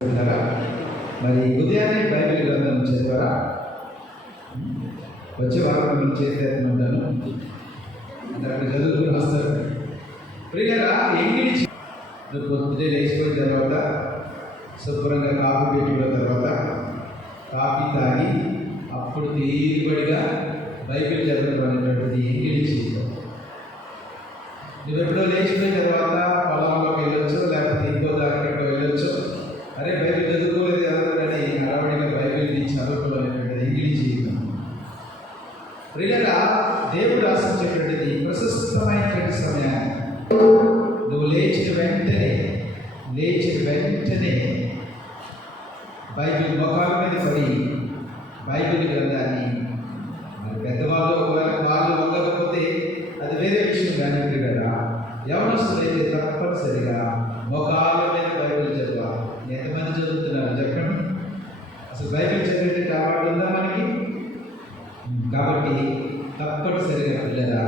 మరి ఉదయాన్నే బైబిల్ గ్రంథం చదివారా? వచ్చే వారం మేము చేసేస్తాను అక్కడ చదువుకుని వస్తారు. ప్రియులారా, ఎంగిలి పొద్దునే లేచిపోయిన తర్వాత శుభ్రంగా కాఫీ పెట్టుకున్న తర్వాత కాఫీ తాగి అప్పుడు తీరుబడిగా బైబిల్ చదవడం అనేటువంటిది ఎంగిలి జీవితం. నువ్వు ఎప్పుడో లేచిపోయిన తర్వాత పొలంలోకి వెళ్ళొచ్చు, లేకపోతే ఇంకో దానికి వెళ్ళొచ్చు. అరే బైబిల్ చదువుకోలేదు చదవదని అడవడిగా బైబిల్ని చదువుకోవడం అనేటువంటిది ఎంగిలి జీవితం. ప్రియులారా, దేవుడు ఆశించేటువంటిది ప్రశస్తమైనటువంటి సమయాన్ని నువ్వు లేచిన వెంటనే బైబిల్ మొఖాల మీద పడి బైబిల్ గ్రంథాన్ని, మరి పెద్దవాళ్ళు వాళ్ళు వంగకపోతే అది వేరే విషయం. కానీ కదా యవనస్తులైతే తప్పనిసరిగా మొఖాల మీద బైబిల్ చదవాలి. ఎంతమంది చదువుతున్నారు చెప్పండి? అసలు బైబిల్ చదివితే కాబట్టి ఉందా మనకి? కాబట్టి తప్పనిసరిగా పిల్లరా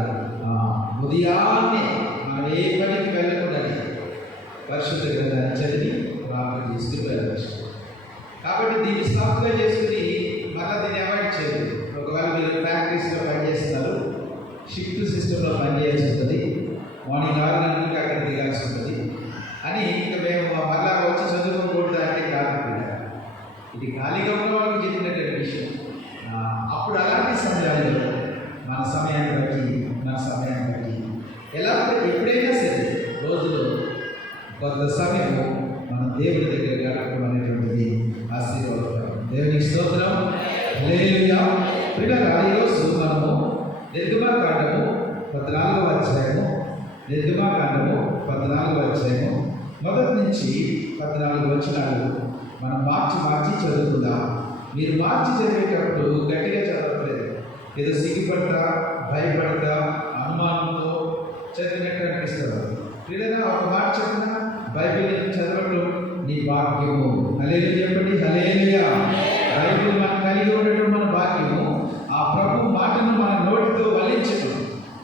ఉదయాన్నే మనం ఏ పనికి వెళ్ళకుండా పరిశుద్ధ గ్రంథాన్ని చదివి ప్రార్థన చేసుకుని వెళ్ళవచ్చు. కాబట్టి దీన్ని స్టాప్గా చేసుకుని మళ్ళీ దీన్ని అవాయిడ్ చేయదు. ఒకవేళ మీరు ఫ్యాక్టరీస్లో పనిచేస్తున్నారు, షిఫ్ట్ సిస్టంలో పనిచేయాల్సి ఉంటుంది, మార్నింగ్ 6 గంటలకి అక్కడ దిగాల్సి ఉంటుంది అని ఇంకా మేము మళ్ళా వచ్చి చదువుకోకూడదు అంటే కాదు. ఇది ఖాళీగా ఉన్న వాళ్ళకి చెప్పినటువంటి విషయం. అప్పుడు అలాంటి సమయాల్లో మన సమయాన్ని బట్టి ఎలా ఎప్పుడైనా సరే రోజులో కొంత సమయం మన దేవుడి దగ్గర గడపడం అనేటువంటిది ఆశీర్వాదం. దేవునికి స్తోత్రం. హల్లెలూయా. ప్రియులారా, ఈరోజు మనము నిర్గమకాండము 14వ అధ్యాయము మొదటి నుంచి 14 వచనాలు మనం మార్చి చదువుకుందాం. మీరు మార్చి చదివేటప్పుడు గట్టిగా చదవట్లేదు, ఏదో సిగ్గుపడతా భయపడతా అనుమానంతో చదివినట్టు అనిపిస్తారు. లేదా ఒక మాట చెప్పిన బైబిల్ చదవడం నీ భాగ్యము. హల్లెలూయా చెప్పండి. హల్లెలూయా. బైబిల్ మనం కలిగి ఉండటం మన భాగ్యము. ఆ ప్రభు మాటను మన నోటితో వలించడం.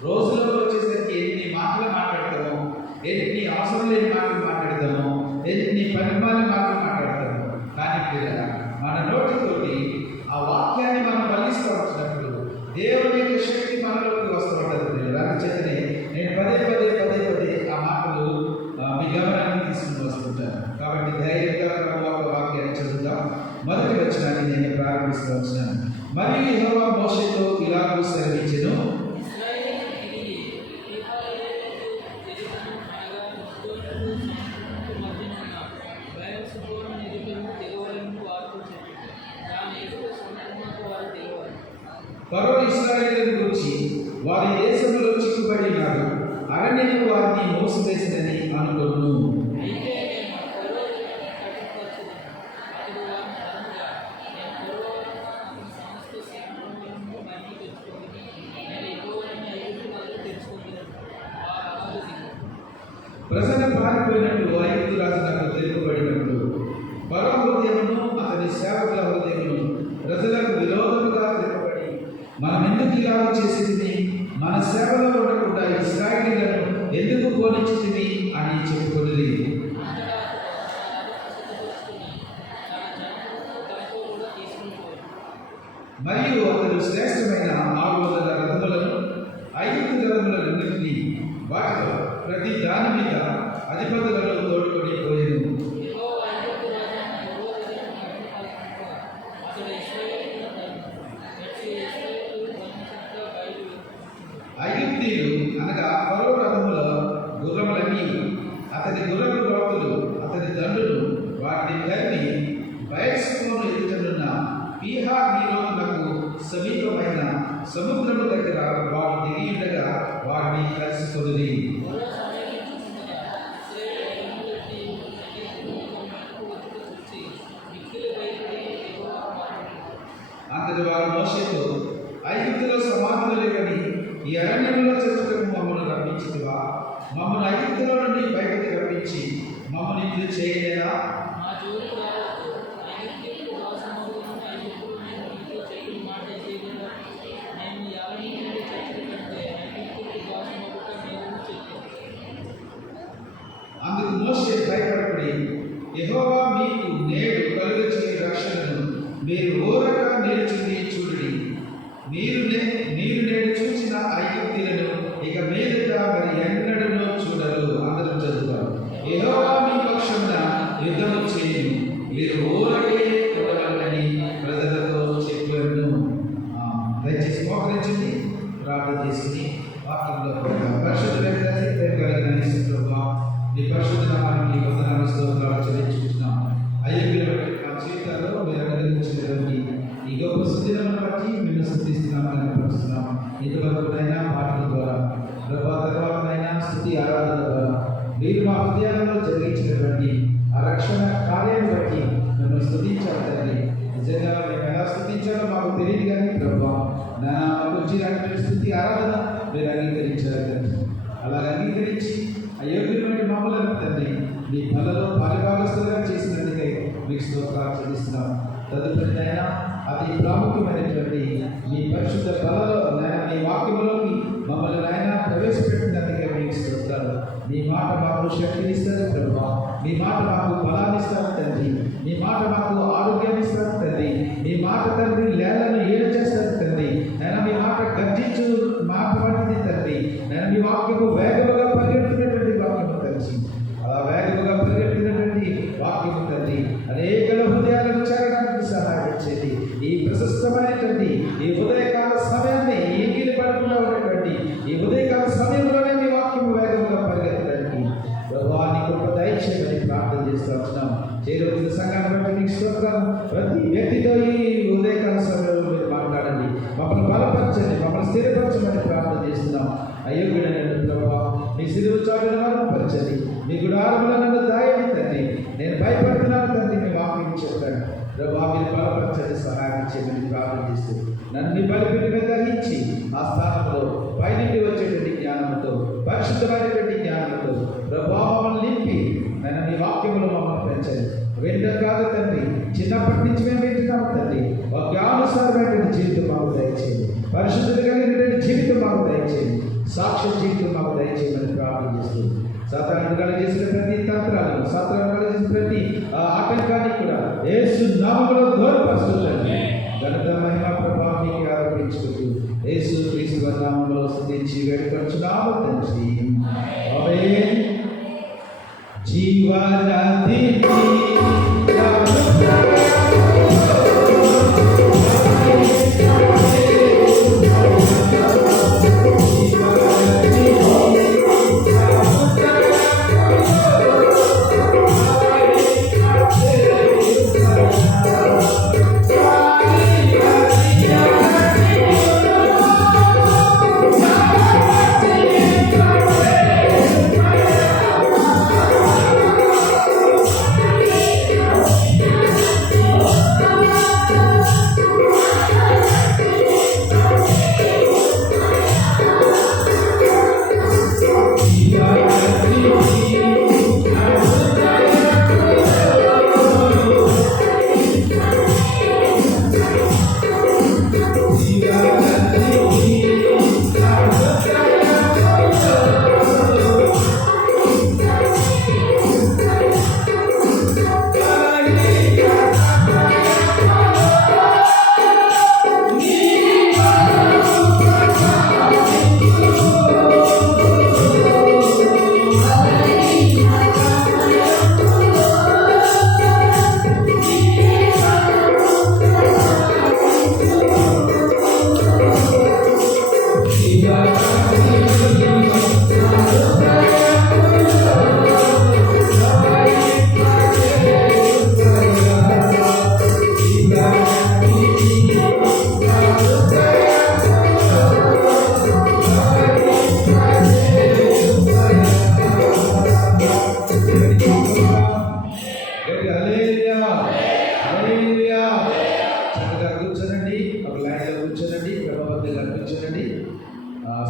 రోజులలో వచ్చేసరికి ఎన్ని మాటలు మాట్లాడతామో, ఎన్ని అవసరం లేని మాటలు మాట్లాడతామో, ఎన్ని పనిమాల మాటలు మాట్లాడతామో, కానీ పిల్లరా మన నోటితోటి ఆ వాక్యాన్ని మనం వల్లిస్తూ వచ్చినప్పుడు దేవుని యొక్క శక్తి మనలోకి వస్తూ ఉంటుంది. పిల్లలు అందుచేతనే నేను పదే ఆ మాటలు మీ గమనాన్ని తీసుకుని వస్తుంటాను. కాబట్టి ధైర్యంగా ఒక వాక్యాన్ని చదువుతాం. మొదటి వచనాన్ని నేను ప్రారంభిస్తూ వచ్చినాను. మరియు యెహోవా మోషేతో ఇలాగూ సెలవిచ్చెను, ఫరో ఇశ్రాయేలును గురించి వారి దేశంలో చిక్కుబడి ఉన్నారు, అరణ్యము వారిని మోసవేసినని అనుకొను. ప్రజలు పారిపోయినట్టు ఐగుప్తు రాజు నాకు తెలుపబడినప్పుడు ఫరో హృదయమును అతని సేవకుల హృదయమును ప్రజలకు విరోధముగా తిరగబడి, మనం ఎందుకు ఇలా చేసింది, మన సేవలో ఉండకుండా ఇశ్రాయేలీయులను ఎందుకు పోనిచ్చింది అని చెప్పుకొనిరి. మరియు అతడు శ్రేష్టమైన 600 రథములను, 5 రథములన్నింటినీ వాటిలో ప్రతి దాని మీద అధిపతులను తోడుకొని పోయేను. ఐగుప్తీయులు అనగా ఫరో రథముల గుర్రములన్నీ, అతని గుర్రపు రౌతులు, అతని దండులు వాటిని తరిమి బయస్కోను ఎదుటనున్న పీహహీరోతులకు సమీపమైన సముద్రము దగ్గర వాడు దిగి ఉండగా వాటిని కలుసుకొనిరి. అంతటి వారు మోషేతో, ఐగుప్తులో సమాధులు లేవని ఈ అరణ్యంలో చచ్చుటకు మమ్మల్ని రప్పించితివా? మమ్మల్ని ఐగుప్తులో నుండి బయటకు రప్పించి మమ్మల్ని ఇది చేయలేదా? అందుకు మోషే భయపడకుడి, యెహోవా మీకు మీరు ఊరక నిలిచింది చూడుడి. మీరు నేడు చూసిన ఐగుప్తీయులను ఇక మీదట మరి ఎన్నడూ చూడరు. అందరం చదువుతారు. యెహోవా మీ పక్షమున యుద్ధము చేయను, మీరు ఊరకే ఉండవలెనని ప్రజలతో చెప్పాను. దయచేసి మోకరించండి, ప్రార్థన చేసుకుని వాక్యంలో పడతాం. పరిశుద్ధులైన ప్రేమ కలిగిన యేసుప్రభువా, నీ పరిశుద్ధ నామానికి వందనాలు స్తోత్రాలు చెల్లించుకుంటున్నాం. అయ్యా బట్టి మా జీవితాల్లో మీరు అనుగ్రహించినటువంటి ఈ గొప్ప సుదినాలను బట్టి మేము స్తుతిస్తున్నాం, కనపరుస్తున్నాం. ఇంతవరకునైనా మాటల ద్వారా, తర్వాతనైనా స్తుతి ఆరాధన ద్వారా మీరు మా హృదయాలలో జరిగించినటువంటి ఆ రక్షణ కార్యాన్ని బట్టి మేము స్తుతించాలి తండ్రి. నిజంగా మేము ఎలా స్తుతించాలో మాకు తెలియదు కానీ ప్రభావ మాకు వచ్చినటువంటి స్తుతి ఆరాధన మీరు అంగీకరించాలి తండ్రి. అలాగే అంగీకరించి అయోగ్యమైన మమ్మలను తండ్రి మీ బలలో పాలిభాగస్తులుగా చేసినందుకే మీకు స్తోత్రాలు చెల్లిస్తున్నాం. తదుపరినైనా అతి ప్రాముఖ్యమైనటువంటి మీ పరిశుద్ధ బలలో మీ వాక్యంలోకి మమ్మల్ని నాయన ప్రవేశపెట్టినందుకే మీకు స్తోత్రాలు. మీ మాట మాకు శక్తిని ఇస్తారు ప్రభావ, మీ మాట మాకు బలాన్ని ఇస్తారు తండ్రి, మీ మాట మాకు ఆరోగ్యాన్ని ఇస్తారు తండ్రి, మీ మాట తండ్రి లేళ్లను ఏడు చేస్తారు తండ్రి. నేను మీ మాట గర్జించు మాట వంటిది తండ్రి. నేను మీ వాక్యము వేగముగా పరిగెడుతున్నటువంటి వాక్యము తండ్రి, అలా వేగముగా పరిగెడుతున్నటువంటి వాక్యము తండ్రి అనేకల హృదయాలను చేరడానికి సహాయం చేయండి. ఈ ప్రశస్తమైనటువంటి ఈ ఉదయకాల సమయాన్ని ఈగిలి పడకుండా ఉన్నటువంటి ఈ ఉదయకాల సమయంలోనే మీ వాక్యము వేగముగా పరిగెత్తడానికి ప్రభావాన్ని గొప్ప దయచేయమని ప్రార్థన చేస్తూ వచ్చినాం. చేరుకున్న సంఘాన్ని బట్టి మీకు స్తోత్రం. ప్రతి వ్యక్తితో ఈ ఉదయకాల సమయంలో మీరు మాట్లాడండి, మమ్మల్ని బలపరచండి, మమ్మల్ని స్థిరపరచమని ప్రార్థన చేస్తున్నాం. అయోగ్యుడైన ప్రభావ మీ సిలువ చాటును మరణపరచండి, మీ గుడారములో నన్ను దాయండి తండ్రి. నేను భయపడుతున్నాను తండ్రి, మీ వాక్యం చెప్పాను ప్రభావ. మీరు బలపరచండి, సహాయం చేయమని ప్రార్థన చేస్తూ నన్ను బలిపీఠ మీద ధరించి ఆ స్థానంలో పైనుండి వచ్చేటువంటి జ్ఞానంతో, పరిశుద్ధమైనటువంటి జ్ఞానంతో ప్రభావం నింపి నన్ను మీ వాక్యంలో మమ్మల్ని పెంచండి. వినడం కాదు తండ్రి, చిన్నప్పటి నుంచి మేము వింటున్నాము తండ్రి. వాక్యానుసారమైనటువంటి జీవితం మాకు దయచేయండి, పరిశుద్ధత కలిగినటువంటి జీవితం మాకు దయచేయండి, సాక్ష్య జీవితం మాకు దయచేయమని ప్రార్థన చేస్తుంది. సాతాను కలిగేసిన ప్రతి తంత్రాలను, సాతాను కలిగేసిన ప్రతి ఆటంకాన్ని కూడా యేసు నామములో దూరపరుస్తుందండి. ఘనత మహిమ ప్రభావం మీకు ఆరోపించుకుంటూ యేసు క్రీస్తు నామములో స్తుతించి వేడుకొంచున్నాము తండ్రి. ఆమేన్. జీవనది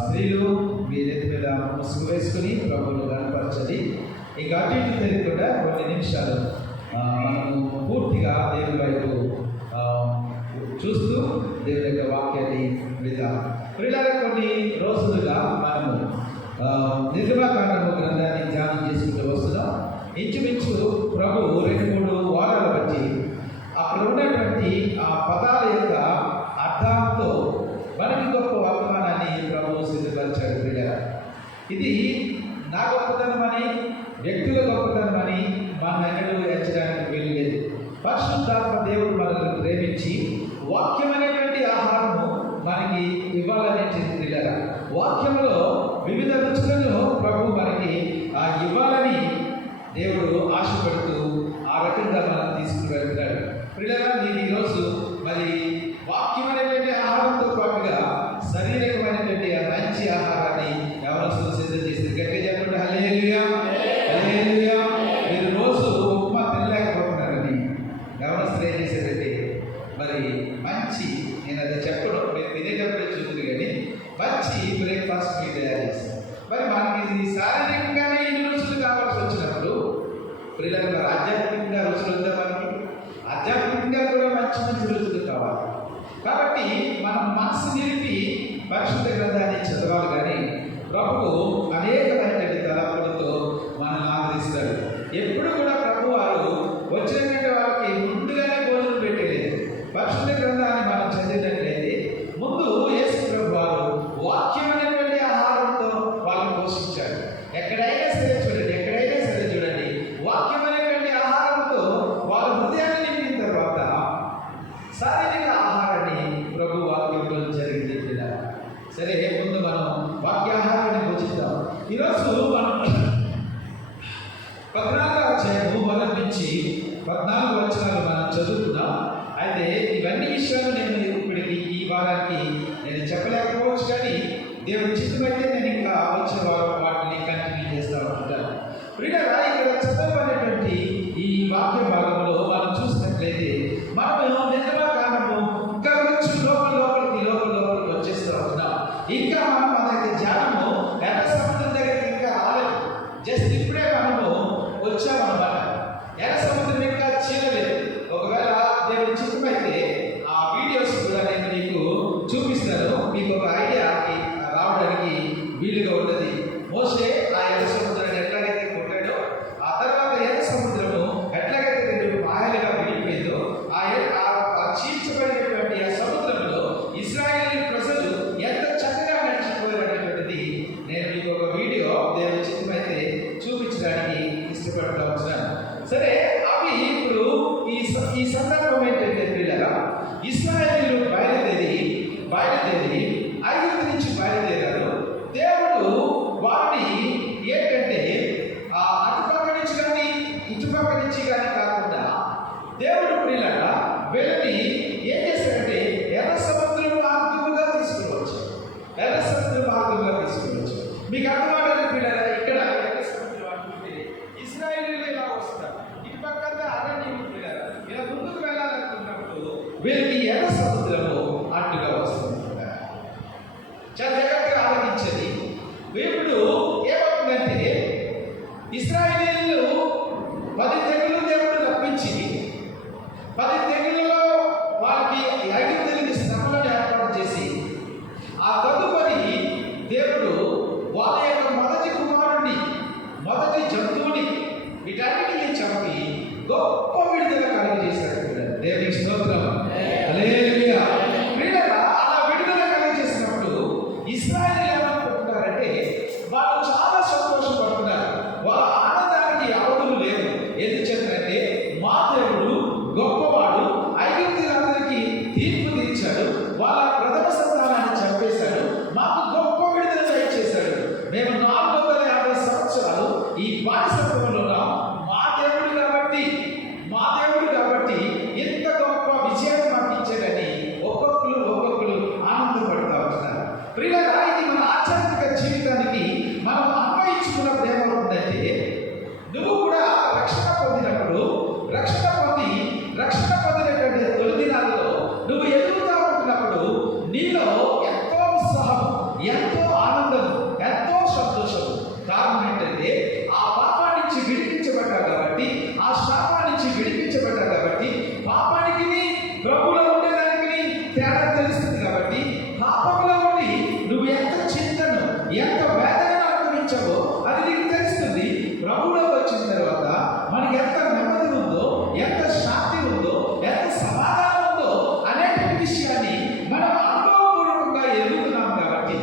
స్త్రీలు మీ నెత్తి మీద ముసుగు వేసుకుని ప్రభువును కనపరచండి. ఇక అటు ఇటు తెలియకుండా కొన్ని నిమిషాలు మనము పూర్తిగా దేవుని వైపు చూస్తూ దేవుని యొక్క వాక్యాన్ని విందాం. పిల్లల కొన్ని రోజులుగా మనము నిర్గమకాండము గ్రంథాన్ని ధ్యానం చేసుకుంటూ వస్తున్నాం. ఇంచుమించు ప్రభు 2-3 వారాల బట్టి అక్కడ ఉన్నటువంటి ఆ మంచి, నేను అది చెప్పను, మీరు తినేటప్పుడే చూద్దరు కానీ మంచి బ్రేక్ఫాస్ట్ మీరు తయారు చేస్తారు. మరి మనకి ఇది శారీరకంగానే ఇన్ని రుచులు కావాల్సి వచ్చినప్పుడు పిల్లలకు ఆధ్యాత్మికంగా రుచులు వద్దా? మనకి ఆధ్యాత్మికంగా కూడా మంచి మంచి రుచులు కావాలి. కాబట్టి మనం మనసు నిలిపి పరిశుద్ధ గ్రంథాన్ని చదవాలి. కానీ ప్రభువు అనేకమైనటువంటి తలపులతో మనల్ని ఆదరిస్తాడు. ఎప్పుడు కూడా ప్రభు వారు వచ్చినటువంటి వాళ్ళకి ముందుగానే భోజనం పెట్టలేదు. పరిశుద్ధ గ్రంథాన్ని మనం చదివినట్లయితే ముందు యేసు ప్రభు వారు వాక్యం అనేటువంటి ఆహారంతో వాళ్ళు పోషించారు. ఎక్కడైనా సరే చూడండి, వాక్యం అనేటువంటి ఆహారంతో వాళ్ళ హృదయాన్ని నింపిన తర్వాత శారీరక ఆహారాన్ని ప్రభు వాక్యంలో జరిగింది. సరే, ముందు మనం వాక్యాహారాన్ని భుజిద్దాం. ఈరోజు మనం 14వ అధ్యాయము 1 నుంచి 14 వచనాలు మనం చదువుతున్నాం. అయితే ఇవన్నీ విషయాలు నేను ఇప్పటికి ఈ వారానికి నేను చెప్పలేకపోవచ్చు, కానీ దేవుడి చిత్తమైతే నేను ఇంకా వచ్చే వారం వాటిని కంటిన్యూ చేస్తూ ఉంటాను. ప్రియులారా, ఇక్కడ చదవబడినటువంటి ఈ వాక్య భాగంలో మనం చూసినట్లయితే మనం నిద్రలో కాలము ఇంకా కొంచెం లోపలికి వచ్చేస్తూ ఉంటున్నాం. ఇంకా మనం మన యొక్క ధ్యానము ఎర్ర సముద్రం దగ్గరికి ఇంకా రాలేదు. జస్ట్ ఇప్పుడే మనము వచ్చామన్నమాట. ఎర్ర సముద్రం ఇంకా చీరలేదు. ఒకవేళ దేవుడి చిత్తమైతే ఆ వీడియోస్ కూడా నేను మీకు చూపిస్తాను. మీకు ఒక ఐడియా రావడానికి వీలుగా ఉన్నది. మోసే ఆ ఎర్ర సముద్రాన్ని ఎట్లాగైతే కొట్టాడో, ఆ తర్వాత ఎర్ర సముద్రము ఎట్లాగైతే 2 పాయలుగా విడిపోయిందో, ఆ చీల్చబడినటువంటి ఆ సముద్రంలో ఇశ్రాయేలీ ప్రజలు ఎంత చక్కగా నడిచిపోయారనేటువంటిది నేను మీకు ఒక వీడియో దేవుడి చిత్తమైతే చూపించడానికి ఇష్టపడుతూ వచ్చినాను. సరే, అవి ఇప్పుడు ఈ సందర్భం ఏంటంటే పిల్లగా, ఇశ్రాయేలీలు బయలుదేరి ఐగుప్తు నుంచి బయలుదేరారు. దేవుడు వారిని ఏంటంటే అటుపక్క నుంచి కానీ ఇటుపక్క నుంచి కానీ కాకుండా దేవుడు పిల్లగా వీళ్ళని ఏం చేశారంటే ఎర్ర సముద్రం మార్గముగా తీసుకురావచ్చు. మీకు అర్థమవుతుంది పిల్లగా, ఇక్కడ ఎర్ర సముద్రం అనుకుంటే ఇశ్రాయేలీలు ఇలా వస్తారు, ఇటు పక్కంతా అరణ్యం పిల్లగా ఇలా ముందుకు వెళ్ళాలనుకున్నప్పుడు వీళ్ళకి ఎర్ర సముద్రము అడ్డుగా వస్తుంది. చాలా జాగ్రత్తగా ఆలోచించండి. ఇప్పుడు ఏమవుతుందంటే ఇశ్రాయేలీలు 10 తెగులు దేవుడు రప్పించి 10 తెగులలో వాళ్ళకి ఐగుప్తులకి శ్రమలను ఏర్పాటు చేసి ఆ తదుపరి దేవుడు వాళ్ళ యొక్క మొదటి కుమారుడిని, మొదటి జంతువుని, వీటన్నిటిని చంపి గొప్ప విడుదల కలుగజేశాడు. దేవునికి స్తోత్రం, హల్లెలూయా. అలా విడుదల కలుగజేసినప్పుడు ఇశ్రాయేలీయులు ఏమనుకుంటున్నారంటే వాళ్ళు చాలా సంతోషపడుతున్నారు. వాళ్ళ ఆనందానికి అవధులు లేదు. ఎందుచేతంటే మా దేవుడు గొప్పవాడు, ఐగుప్తులందరికీ తీర్పు తీర్చాడు, వాళ్ళ ప్రథమ సంతానాన్ని చంపేశాడు, మాకు గొప్ప విడుదల చేశాడు. మేము 450 సంవత్సరాలు ఈ బానిసత్వంలో ఉన్నాం. మా దేవుడు కాబట్టి ఇంత గొప్ప విజయం మాకు ఇచ్చాడని ఒక్కొక్కరు ఆనందపడుతూ ఉంటున్నారు. ప్రియులారా, ఇది మన ఆధ్యాత్మిక జీవితానికి మనం అన్వయించుకున్నప్పుడు ఏమవుతుందంటే, నువ్వు కూడా రక్షణ పొందినటువంటి తొలి దినాలలో నువ్వు ఎదుగుతూ ఉంటున్నప్పుడు నీలో ఎంతో ఉత్సాహం, ఎంతో ఆనందం, ఎంతో సంతోషం. కారణం ఏంటంటే ఆ పాపా నుంచి విడిపించబడ్డావు కాబట్టి, ఆ శాపా నుంచి విడిపించబడ్డావు కాబట్టి, పాపానికి ప్రభువులో ఉండేదానికి తేడా తెలుస్తుంది కాబట్టి, పాపంలో ఉండి నువ్వు ఎంత చింతను, ఎంత వేదన అనుభవించావో అది నీకు తెలుస్తుంది. ప్రభువులో వచ్చిన తర్వాత మనకి ఎంత నెమ్మది ఉందో, ఎంత శాంతి ఉందో, ఎంత సమాధానం ఉందో అనేటువంటి విషయాన్ని మనం అనుభవపూర్వకంగా ఎదుగుతున్నాం. కాబట్టి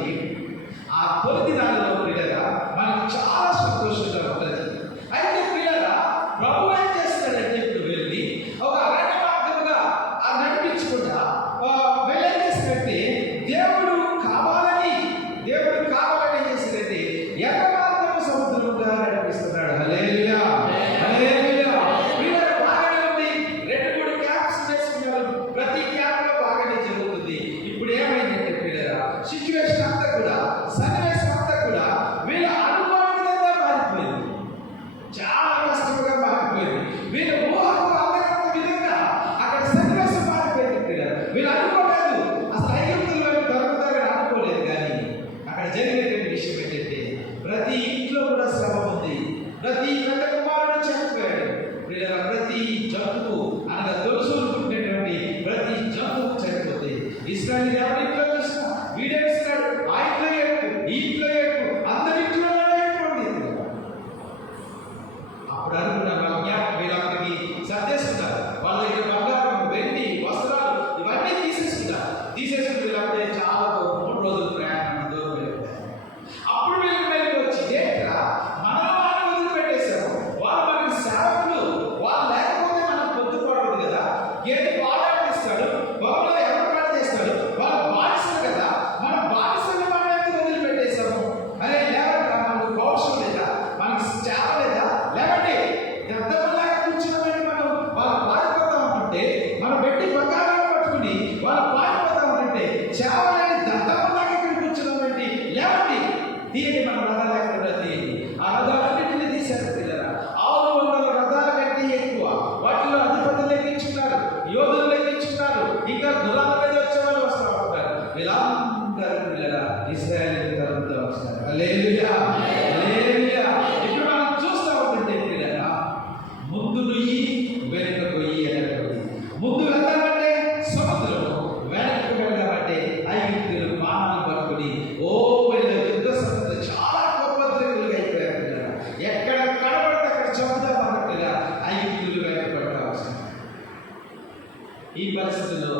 ఈ పరిస్థితుల్లో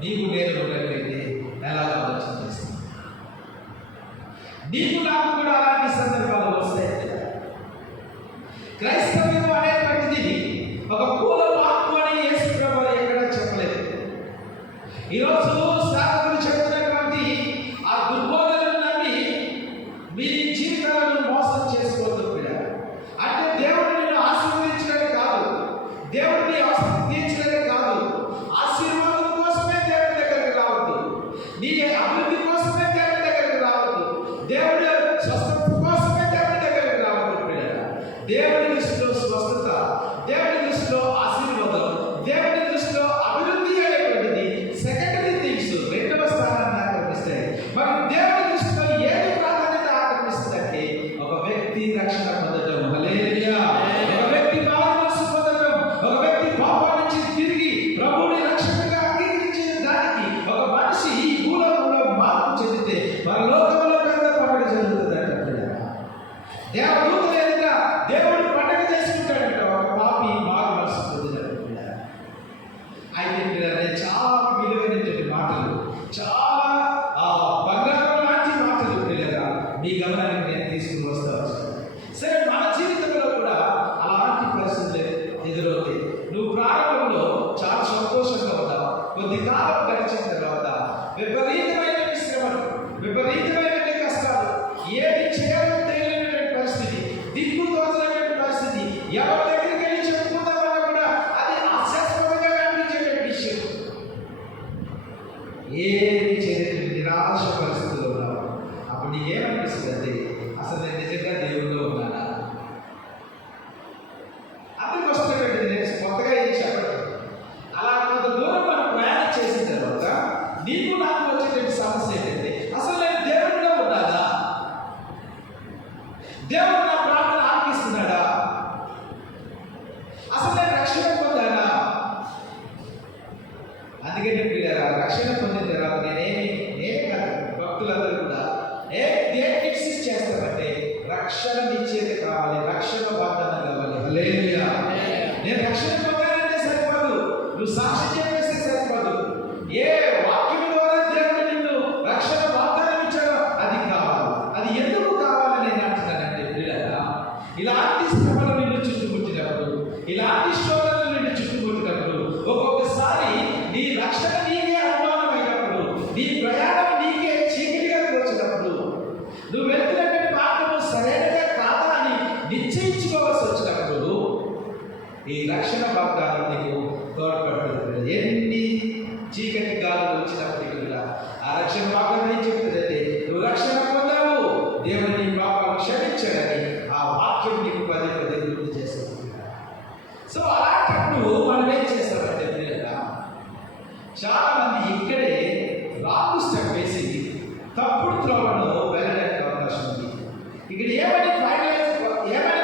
నీకు నేను ఉన్నట్లయితే ఎలా ఆలోచన చేస్తాను? నీకు నాకు కూడా అలాంటి సందర్భాలు వస్తాయి. క్రైస్తవ్యం అనేటువంటిది ఒక పూల మార్పు అని యేసు ప్రభువు ఎక్కడా చెప్పలేదు. ఈరోజు సాధకులు చెప్తున్నటువంటి ఆ దుర్బోధనలు నమ్మి మీ జీవితాలను మోసం చేసుకోవద్దు. అంటే దేవుడు నిన్ను ఆశీర్వదించడమే కాదు, దేవుడిని అవసరం తీర్చడమే కాదు, ఆశీర్వాదం కోసమే దేవుడి దగ్గరికి రావద్దు, నీ అభివృద్ధి కోసమే దేవుడి దగ్గరికి రావద్దు, దేవుడి స్వస్థత కోసమే దేవుడి దగ్గరికి రావద్దు. దేవుడి దృష్టిలో స్వస్థత, దేవుడి దృష్టిలో ఆశీర్వాదం, దేవుడి దృష్టిలో అభివృద్ధి అనేటువంటిది సెకండరీ థింగ్స్, రెండవ స్థానాన్ని ఆక్రమిస్తాయి. మరి దేవుడి దృష్టిలో ఏది ప్రాధాన్యత ఆక్రమిస్తుందంటే ఒక వ్యక్తి రక్షణ పొందడం, హల్లెలూయా, ఒక వ్యక్తి మారుమనసు పొందడం, ఒక వ్యక్తి పాపం నుంచి తిరిగి ప్రభువుని రక్షకుడిగా అంగీకరించిన దానికి ఒక మనిషి ఈ భూలోకంలో మార్పు చెందితే పరలోకంలో పెద్ద పండుగ జరుగుతుందంట. దేవదూతలు ఎదుట దేవుడు పండుగ చేసుకుంటాడంట ఒక పాపి మారుమనసు పొందినట్టు. అయితే పిల్లలే చాలా విలువైనటువంటి మాటలు, చాలా బంగారం లాంటి మాటలు పిల్లగా మీ గమనానికి నేను తీసుకుని వస్తాను. సరే, మన జీవితంలో కూడా అలాంటి పరిస్థితులు ఎదురవుతాయి. నువ్వు ప్రారంభంలో చాలా సంతోషంగా ఉన్నావు, కొద్ది కాలం గడిచిన తర్వాత విపరీతమైన శ్రమలు, విపరీతమైన కష్టాలు, ఏది చేయాలో తెలియనటువంటి పరిస్థితి, దిక్కు తోచలేనటువంటి పరిస్థితి, ఎవరి దగ్గరికి వెళ్ళి చెప్పుకుందామన్నా కూడా అది హాస్యాస్పదంగా కనిపించేటువంటి విషయం. ఏది చేయలేని నిరాశ పరిస్థితుల్లో ఉన్నావు. అప్పుడు నీకేమనిపిస్తుంది అంటే అసలు నేను నిజంగా దేవుడిలో ఉన్నానా? అందుకు వస్తున్నటువంటి నేను కొత్తగా ఏం చెప్పడం. అలా కొంత దూరం మనం ప్రయాణం చేసిన తర్వాత నీకు నాకు వచ్చేటువంటి సమస్య ఏంటంటే అసలు నేను దేవుడిలో ఉన్నానా? దేవుడు నా ప్రార్థన ఆలకిస్తున్నాడా? అసలు నేను రక్షణ పొందానా? అందుకని ప్రియులారా, రక్షణ పొందిన తర్వాత నేనే కాదు, భక్తులందరూ కూడా దేనికి ఎక్సిస్ట్ చేస్తామంటే రక్షణ నిశ్చేత కావాలి, రక్షణ వాగ్దానం కావాలి. హల్లెలూయా. నేను రక్షణ పొందానంటే సరిపోదు, నువ్వు సాక్ష్యం చెప్పేస్తే సరిపోదు. ఏ వాక్యం ద్వారా దేవుడు నిన్ను రక్షణ వాగ్దానం ఇచ్చాడో అది కావాలి. అది ఎందుకు కావాలని నేను అంటున్నానంటే ప్రియులారా, ఇలాంటి శ్రమలు నిన్ను చుట్టుముట్టినప్పుడు, ఇలాంటి శోధనలు నిన్ను చుట్టుముట్టినప్పుడు, ఒక్కొక్కసారి నీ రక్షణ నీకే అనుమానమైనప్పుడు, నీ ప్రయాణం నీకే చీకటిగా తోచినప్పుడు, నువ్వు వెళ్తున్నటువంటి మార్గము సరైనగా కాదా అని నిశ్చయించుకోవాల్సి వచ్చినప్పుడు ఈ రక్షణ వాగ్దానం నీకు తోడ్పడుతుంది. ఎన్ని చీకటి గాలులు వచ్చినప్పటికీ కూడా ఆ రక్షణ వాగ్దానం ఏం చెప్తుందంటే నువ్వు రక్షణ పొందావు, దేవుడు నీ పాపాలు క్షమించాడని ఆ వాక్యం నీకు పదే పదే గుర్తు చేస్తుంది. సో అలాంటప్పుడు మనం ఏం చేస్తామంటే పిల్లగా, చాలా మంది ఇక్కడే రాంగ్ స్టెప్ వేసి తప్పుడు త్రోవను వెళ్ళడానికి అవకాశం ఉంది. ఇక్కడ ఏమని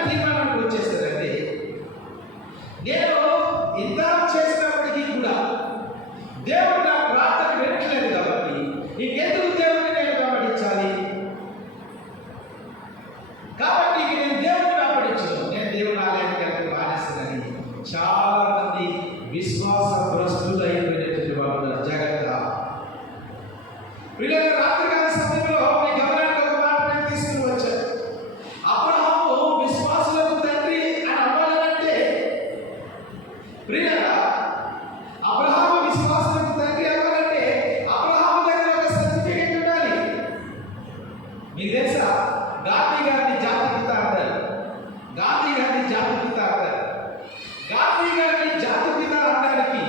తీర్మానానికి వచ్చేస్తారంటే నేను ఇంత చేసినప్పటికీ కూడా దేవుడు నా ప్రార్థన వినట్లేదు కాబట్టి ఇంకెందుకు దేవుడిని నేను వెంబడించాలి? కాబట్టి ఇక నేను దేవుడిని వెంబడించను, నేను దేవుని ఆలయానికి వెళ్ళి మానేస్తానని చాలా మంది విశ్వాస భ్రష్టులు అయిపోయినటువంటి వాళ్ళు. జాగ్రత్త పిల్లల రాత్రికాల సమయంలో మీ గమనానికి ఒక మాట నేను తీసుకుని వచ్చాను. అబ్రహాము విశ్వాసులకు తండ్రి అని అవ్వాలంటే ప్రియులారా, అబ్రహాము విశ్వాసులకు తండ్రి అవ్వాలంటే అబ్రహాము దగ్గర ఒక సర్టిఫికేట్ ఉండాలి. మీకు తెలుసా, గాంధీ గారిని జాతిపిత అంటారు. గాంధీ గారిని జాతిపిత అంటారు. గాంధీ గారిని జాతిపిత అనడానికి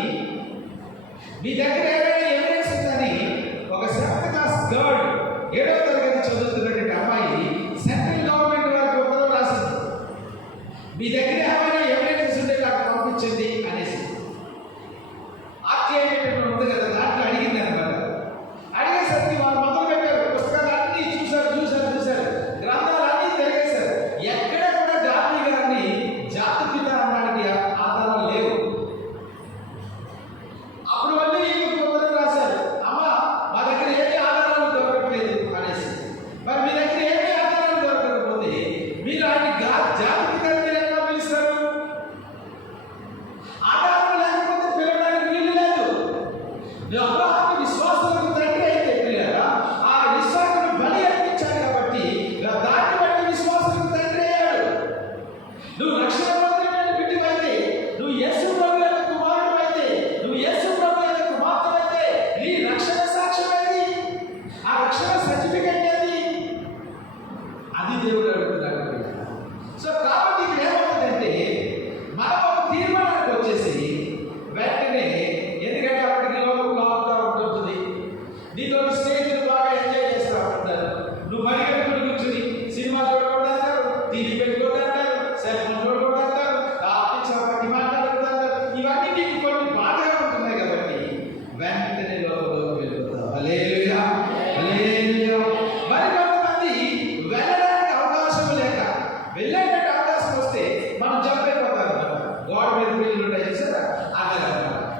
మీ దగ్గర ఏదైనా ఎవిడెన్స్ ఉందని ఒక 7th క్లాస్ గర్ల్, 7వ తరగతి చదువుతున్నటువంటి అమ్మాయి సెంట్రల్ గవర్నమెంట్ వారికి ఉత్తరం రాసింది, మీ దగ్గర ఏమైనా ఎవిడెన్స్ ఉంటే నాకు పంపించండి అనేసి. ఆర్టీఐ ఉంది కదా, దాంట్లో అడిగింది అనమాట. అడిగేసరికి వాళ్ళు మొదలు పెట్టారు, పుస్తకాలు అన్నీ చూశారు, గ్రంథాలన్నీ తిరిగేశారు. ఎక్కడ కూడా గాంధీ గారిని జాతిపిత అనడానికి ఆధారాలు లేవు. అప్పుడు మళ్ళీ ఈమెకు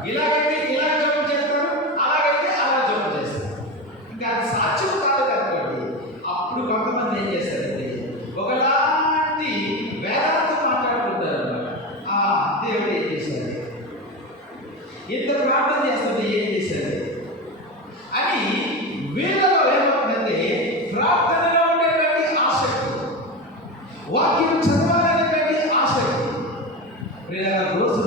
ఇలాగైతే ఇలా జపం చేస్తారు, అలాగైతే అలా జపం చేస్తారు. ఇంకా అది సాధ్యం కాదు కాబట్టి అప్పుడు కొంతమంది ఏం చేస్తారంటే ఒకలాంటి వేదాంతం మాట్లాడుతుంటారు అన్నమాట. దేవుడు ఏం చేశారు, ఇంత ప్రార్థన చేస్తుంటే ఏం చేశారు అని వీళ్ళలో ఏమవుతుందంటే ప్రార్థనలో ఉండేటువంటి ఆసక్తి, వాక్యం చదవాలనేటువంటి ఆసక్తి రోజు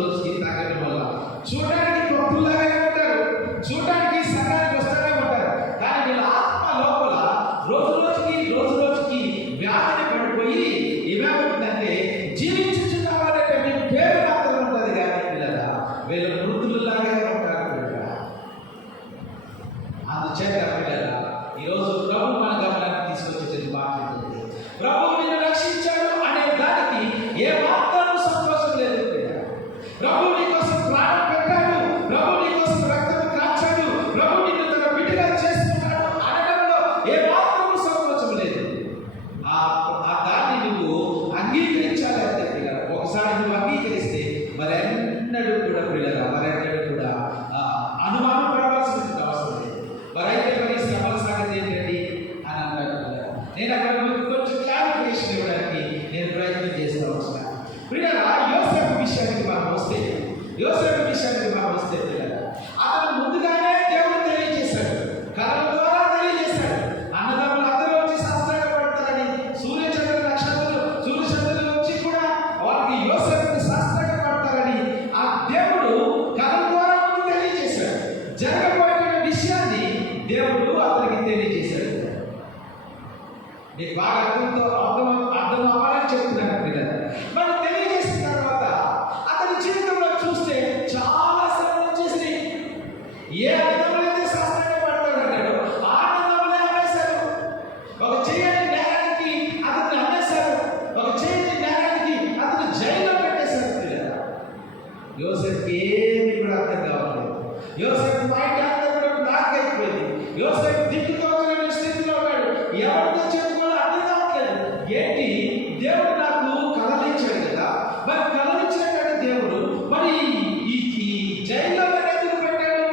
రోజుకి తగ్గడం వల్ల చూడడానికి భక్తుల్లాగానే ఉంటారు, చూడడానికి సంఘానికి వస్తూనే ఉంటారు. కానీ వీళ్ళ ఆత్మ లోపల రోజు రోజుకి వ్యాధిని పడిపోయి ఏమవుతుందంటే జీవించుచున్నవారనేటువంటి పేరు మాత్రం ఉంటుంది. కానీ వీళ్ళ మృతులలాగానే ఉంటారు. అందుచేత పిల్లల ఈరోజు ప్రభు మన గమనాన్ని తీసుకొచ్చేది మాట్లాడుతుంది. ప్రభు నిన్ను రక్షించాడు అనే దానికి ఏ మాత్రం సంతోషం లేదు. ప్రభు నీ కోసం ప్రాణం పెట్టాడు, ప్రభు నీ కోసం రక్తం కాచాడు, ప్రభు నిన్ను తన బిడ్డగా చేసుకున్నాడు అనడంలో ఏ మాత్రం సంతోషం లేదు. ఆ దాన్ని నువ్వు అంగీకరించాలి అంతే పిల్లల. ఒకసారి నువ్వు అంగీకరిస్తే మరెన్నడూ కూడా పిల్లల అనుమానం పడవలసిన అవసరం లేదు. మరైతే మరి శ్రమల సంగతి ఏంటండి అని అన్నాడు. నేను అక్కడ కొంచెం క్లారిఫికేషన్ ఇవ్వడానికి నేను ప్రయత్నం చేస్తూ వస్తున్నాను. పిల్లల యోసేపు విషయానికి మనం వస్తే పిల్లల అతను ముందుగానే దేవుడు తెలియజేశాడు, కళల ద్వారా తెలియజేశాడు. అన్నదమ్ములు అందరూ వచ్చి శాస్త్రపడతారని సూర్యచంద్ర నక్షత్రాలు వచ్చి కూడా వారికి యోసేపుకి శాస్త్రపడతారని ఆ దేవుడు కళల ద్వారా ముందు తెలియజేశాడు. జరగబోయే విషయాన్ని దేవుడు అతనికి తెలియజేశాడు. నీకు బాగా అర్థం అవ్వాలని చెప్తున్నాను పిల్లలు. మనం తెలియజేసిన తర్వాత అతని జీవితంలో చూస్తే చాలా శ్రమలు వచ్చేసి ఏ ఆనందంలో శాస్త్రంగా పడతాడు ఆ ఆనందంలో అమ్మేశారు. ఒక చేయని నేరానికి అతన్ని అమ్మేశారు, ఒక చేయని నేరానికి అతను జైల్లో పెట్టేశారు. పిల్లలు యోసేపుకి ఏమి కూడా అర్థం కావట్లేదు. యోసేపు మైండ్ అంతా కూడా బ్లాక్ అయిపోయింది. యోసేపు దిక్కుతోచలేని స్థితిలో ఉన్నాడు. ఎవరితో చెప్పుకోవాలో అర్థం కావట్లేదు. ఏంటి దేవుడు నాకు కలలించాడు కదా, మరి కలలించినటువంటి దేవుడు మరి ఈ జైల్లో ఎందుకు పెట్టాడు?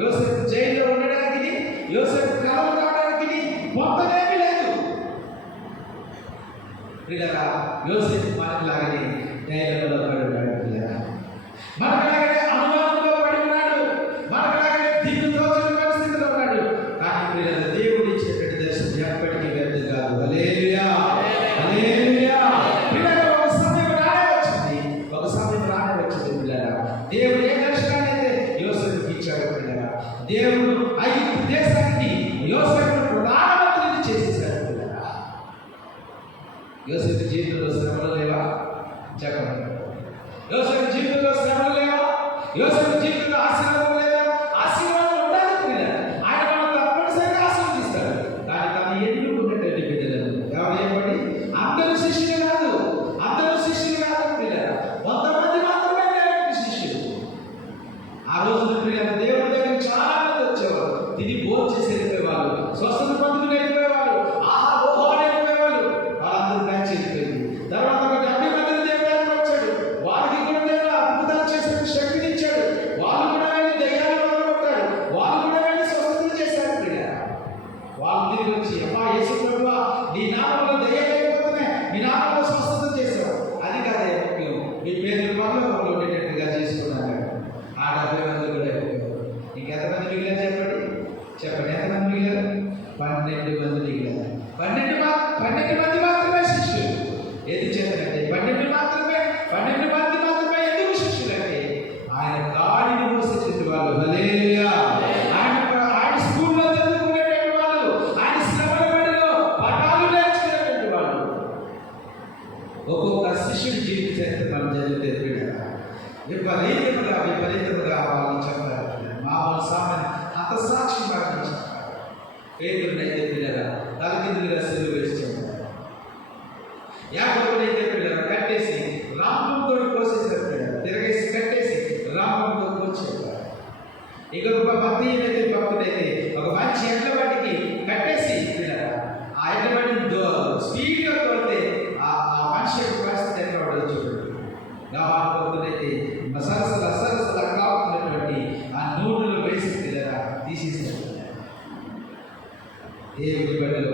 యోసేపు జైల్లో ఉండడానికి, యోసేపు కలలు కావడానికి మొత్తమేమీ లేదు. పిల్లరా యోసేపు మనలాగనే జైల్లో పడి ఉన్నాడు. పిల్లరా మనలాగనే అనుమానంలో పడి ఉన్నాడు, మనలాగనే దిక్కుతోచని పరిస్థితిలో ఉన్నాడు. కానీ పిల్లల దేవుడు ఇచ్చినటువంటి దర్శనం ఎప్పటికీ వ్యర్థం కాదు. హల్లెలూయా, హల్లెలూయా. పిల్లల ఒక సమయం రానే వచ్చింది. పిల్లల దేవుడు ఏ దర్శనాన్ని అయితే యోసేపుకి ఇచ్చాడు. పిల్లల దేవుడు ఐగుప్తు దేశానికి యోసేపును ప్రధానమంత్రిని చేసేశాడు. పిల్లల యోసేపు జీవితంలో శ్రమలు లేవా? చెప్పండి. యోసేపు జీవితంలో శ్రమలు లేవా? యోసేపు జీవితంలో ఆశీర్వాదం లేదా? ఆశీర్వాదం ఉండాలి. పిల్లలు ఆయన మనకు తప్పనిసరిగా ఆశీర్వదిస్తాడు. కానీ తను ఎన్నుకున్నటువంటి పిల్లలను ఎవరు చెప్పండి? అందరూ శిష్యులు కాదు. పిల్లలు 100 మంది మాత్రమే దేవుడికి శిష్యులు. ఆ రోజున పిల్లలు దేవుడి దగ్గర చాలా మంది వచ్చేవారు. తిని భోజనం చేసి వెళ్ళిపోయేవాళ్ళు, స్వస్థత పొందుకుని వెళ్ళిపోయేవాళ్ళు, ఓహో అని వెళ్ళిపోయేవాళ్ళు. వాళ్ళందరూ బ్యాచ్ వెళ్ళిపోయింది. తర్వాత ఒక 70 మందిని దేవుడు వచ్చాడు. వారికి కూడా దేవుడు అద్భుతాలు చేసే శక్తిని ఇచ్చాడు. వాళ్ళు కూడా వెళ్ళి దయ్యాలు మొదలుపెట్టాడు. వాళ్ళు కూడా వెళ్ళి స్వస్థతలు చేశారు. పిల్లలు వాళ్ళు తిరిగి వచ్చి అమ్మా యేసు ప్రభువా, నీ నామంలో దయ్యాలు అయిపోతున్నాయి, నీ నామంలో స్వస్థత చేశావు. అది కాదే ముఖ్యం, మీ పేరు పరలోకంలో ఉండేటట్టుగా చేసుకున్నాను. ఆ 70 మంది కూడా అయిపోయారు. ఇంకెంతమంది మిగిలారు చెప్పండి ఎంతమంది మిగిలారు? 12 మంది మిగిలారు. 12 మంది మాత్రమే శిష్యులు. ఏది చేతనంటే 12 మంది మాత్రమే ఎందుకు శిష్యులు అంటే ఆయన గాడిని మోసేటువంటి వాళ్ళు. హల్లెలూయా. ఆయన స్కూల్లో చదువుకునేటువంటి వాళ్ళు, ఆయన శ్రమల బడిలో పాఠాలు నేర్చుకునేటువంటి వాళ్ళు. ఒక్కొక్క శిష్యుడి జీవిత చరిత్ర మనం చదివితే విపరీతముగా వాళ్ళు చెప్పారు. మామూలు సామాన్య అంత సాక్షి మాటలు చెప్పారు. పేదరునైతే పిల్లల తలకిందులుగా సెలవు వేసి చెప్పారు. యాకోబునైతే పిల్లల కట్టేసి రామంతో కోసేసారు. పిల్లలు తిరగేసి కట్టేసి రామంతో కోసేసారు. ఇక భక్తుడైతే ఒక మంచి ఎడ్ల బండికి కట్టేసి పిల్లల ఆ ఎడ్ల బండిని స్పీడ్గా కొడితే ఆ మనిషి యొక్క పరిస్థితి ఎట్లా ఉండదు చూడండి. భక్తుడైతే సరసల దేవుని బిడ్డలు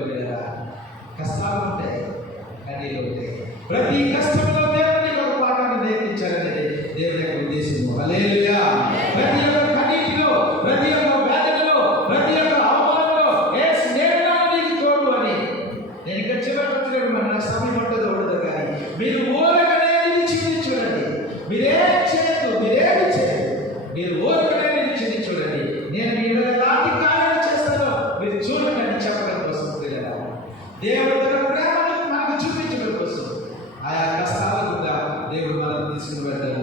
కష్టాలు ఉంటాయి, కన్నీళ్ళు ఉంటాయి. ప్రతి కష్టంలో దేవుని ఒక పాఠాన్ని నేర్పించాలనేది దేవుని యొక్క ఉద్దేశము. హల్లెలూయా. ప్రతి ఒక్క కన్నీటిలో, ప్రతి ఒక్క వేదనలో, ప్రతి ఒక్క అవమానంలో యేసు నేను నీకు తోడు అని. నేను ఇక్కడ చివరి మన సమయం ఉంటుందో ఉండదు, కానీ మీరు ఊరకనే నిలిచి చూడండి. మీరేం చేయదు, మీరేమి చేయదు, మీరు ఊరకనే నిలిచి చూడండి. నేను మీరు ఎలాంటి కార్యాలు చేస్తానో మీరు చూడండి అని చెప్పడం కోసం దేవుడు తన ప్రేమను మనకు చూపించడం కోసం ఆయా కష్టాల కూడా దేవుడు మనం తీసుకుని వెళ్తాడు.